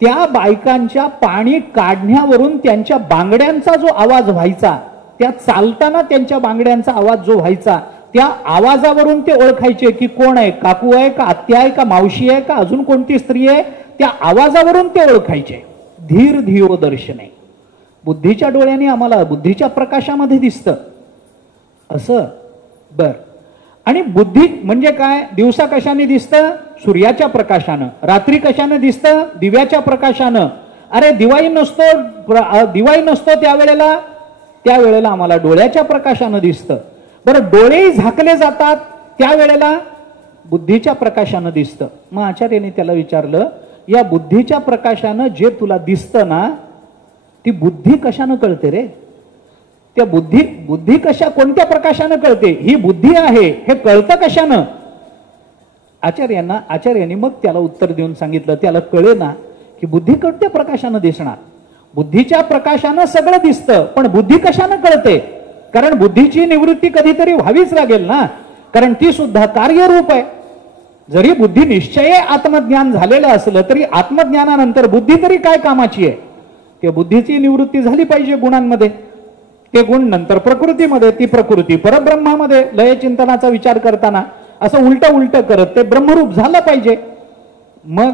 त्या बायकांच्या पाणी काढण्यावरून त्यांच्या बांगड्यांचा जो आवाज व्हायचा, त्या चालताना त्यांच्या बांगड्यांचा आवाज जो व्हायचा, त्या आवाजावरून ते ओळखायचे की कोण आहे, काकू आहे का, आत्या आहे का, मावशी आहे का, अजून कोणती स्त्री आहे. त्या आवाजावरून ते ओळखायचे. धीर धियो दर्शने, बुद्धीच्या डोळ्याने आम्हाला बुद्धीच्या प्रकाशामध्ये दिसतं असं. बर, आणि बुद्धी म्हणजे काय? दिवसा कशाने दिसतं? सूर्याच्या प्रकाशानं. रात्री कशाने दिसतं? दिव्याच्या प्रकाशानं. अरे दिवाळी नसतो त्यावेळेला आम्हाला डोळ्याच्या प्रकाशानं दिसतं. बरं, डोळेही झाकले जातात त्यावेळेला बुद्धीच्या प्रकाशानं दिसतं. मग आचार्याने त्याला विचारलं, या बुद्धीच्या प्रकाशानं जे तुला दिसतं ना, ती बुद्धी कशानं कळते रे? त्या बुद्धी कोणत्या प्रकाशानं कळते? ही बुद्धी आहे हे कळतं कशानं? आचार्यांनी मग त्याला उत्तर देऊन सांगितलं, त्याला कळे ना की बुद्धी कोणत्या प्रकाशानं दिसणार. बुद्धीच्या प्रकाशानं सगळं दिसतं, पण बुद्धी कशानं कळते? कारण बुद्धीची निवृत्ती कधीतरी व्हावीच लागेल ना, कारण ती सुद्धा कार्यरूप आहे. जरी बुद्धी निश्चय आत्मज्ञान झालेलं असलं तरी आत्मज्ञानानंतर बुद्धी तरी काय कामाची आहे? त्या बुद्धीची निवृत्ती झाली पाहिजे गुणांमध्ये, ते गुण नंतर प्रकृतीमध्ये, ती प्रकृती परब्रह्मामध्ये. लयचिंतनाचा विचार करताना असं उलट करत ते ब्रह्मरूप झालं पाहिजे. मग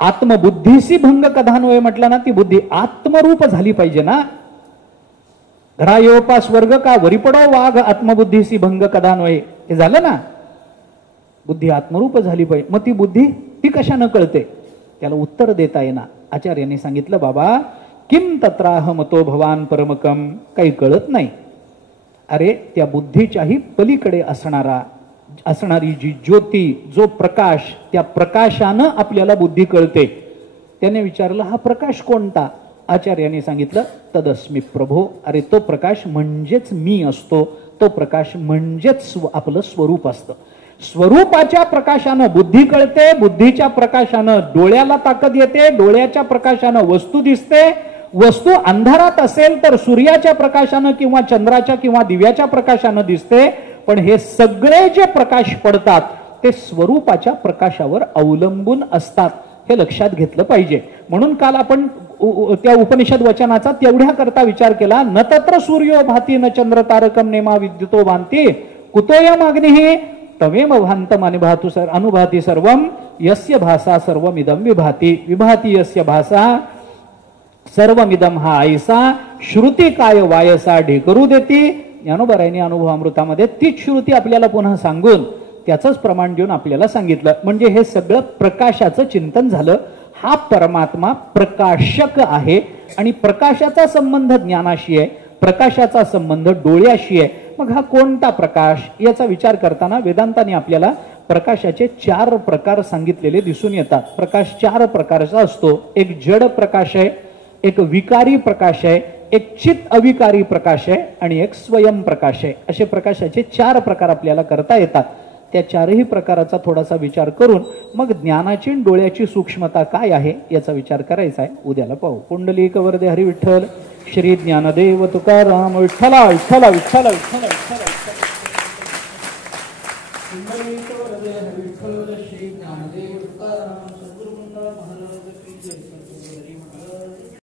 आत्मबुद्धीसी भंग कधान्वय म्हटलं ना, ती बुद्धी आत्मरूप झाली पाहिजे ना. घरायोपा स्वर्ग का वरिपडो वाघ आत्मबुद्धीसी भंग कधान्वय, हे झालं ना. बुद्धी आत्मरूप झाली पाहिजे. मग ती बुद्धी ती कशानं कळते? त्याला उत्तर देता येईना. आचार्यांनी सांगितलं, बाबा किम तत्राहमतो भवान परमकम, काही कळत नाही. अरे त्या बुद्धीच्याही पलीकडे असणारी जी ज्योती, जो प्रकाश, त्या प्रकाशानं आपल्याला बुद्धी कळते. त्याने विचारलं हा प्रकाश कोणता? आचार्याने सांगितलं तदस्मी प्रभो. अरे तो प्रकाश म्हणजेच मी असतो, तो प्रकाश म्हणजेच आपलं स्वरूप असतं. स्वरूपाच्या प्रकाशानं बुद्धी कळते, बुद्धीच्या प्रकाशानं डोळ्याला ताकद येते, डोळ्याच्या प्रकाशानं वस्तू दिसते. वस्तू अंधारात असेल तर सूर्याच्या प्रकाशानं किंवा चंद्राच्या किंवा दिव्याच्या प्रकाशानं दिसते. पण हे सगळे जे प्रकाश पडतात ते स्वरूपाच्या प्रकाशावर अवलंबून असतात, हे लक्षात घेतलं पाहिजे. म्हणून काल आपण त्या उपनिषद वचनाचा तेवढ्या करता विचार केला. न तत्र सूर्यो भाती न चंद्र तारकम नेमा विद्युतो भांती कुतोयम अग्निः तमेव भान्तम अनुभाती सर्वम यस्य भासा सर्वमिदम विभाती. विभाती यस्य भासा सर्वमिदम हा ऐसा श्रुती काय वायसा ढेकरू देती. ज्ञानोबरायांनी अनुभवामृतामध्ये तीच श्रुती आपल्याला पुन्हा सांगून त्याचंच प्रमाण देऊन आपल्याला सांगितलं. म्हणजे हे सगळं प्रकाशाचं चिंतन झालं. हा परमात्मा प्रकाशक आहे आणि प्रकाशाचा संबंध ज्ञानाशी आहे, प्रकाशाचा संबंध डोळ्याशी आहे. मग हा कोणता प्रकाश याचा विचार करताना वेदांताने आपल्याला प्रकाशाचे 4 प्रकार सांगितलेले दिसून येतात. प्रकाश 4 प्रकारचा असतो. एक जड प्रकाश आहे, एक विकारी प्रकाश आहे, एक चित अविकारी प्रकाश आहे आणि एक स्वयं प्रकाश आहे. असे प्रकाशाचे 4 प्रकार आपल्याला करता येतात. त्या 4ही प्रकाराचा थोडासा विचार करून मग ज्ञानाची डोळ्याची सूक्ष्मता काय आहे याचा विचार करायचा आहे. उद्याला पाहू. पुंडलिक वरदे हरी विठ्ठल. श्री ज्ञानदेव तुकाराम विठ्ठला विठ्ठला विठ्ठला विठ्ठला विठ्ठला. पुंडलिक वरदे हरी विठ्ठल. श्री ज्ञानदेव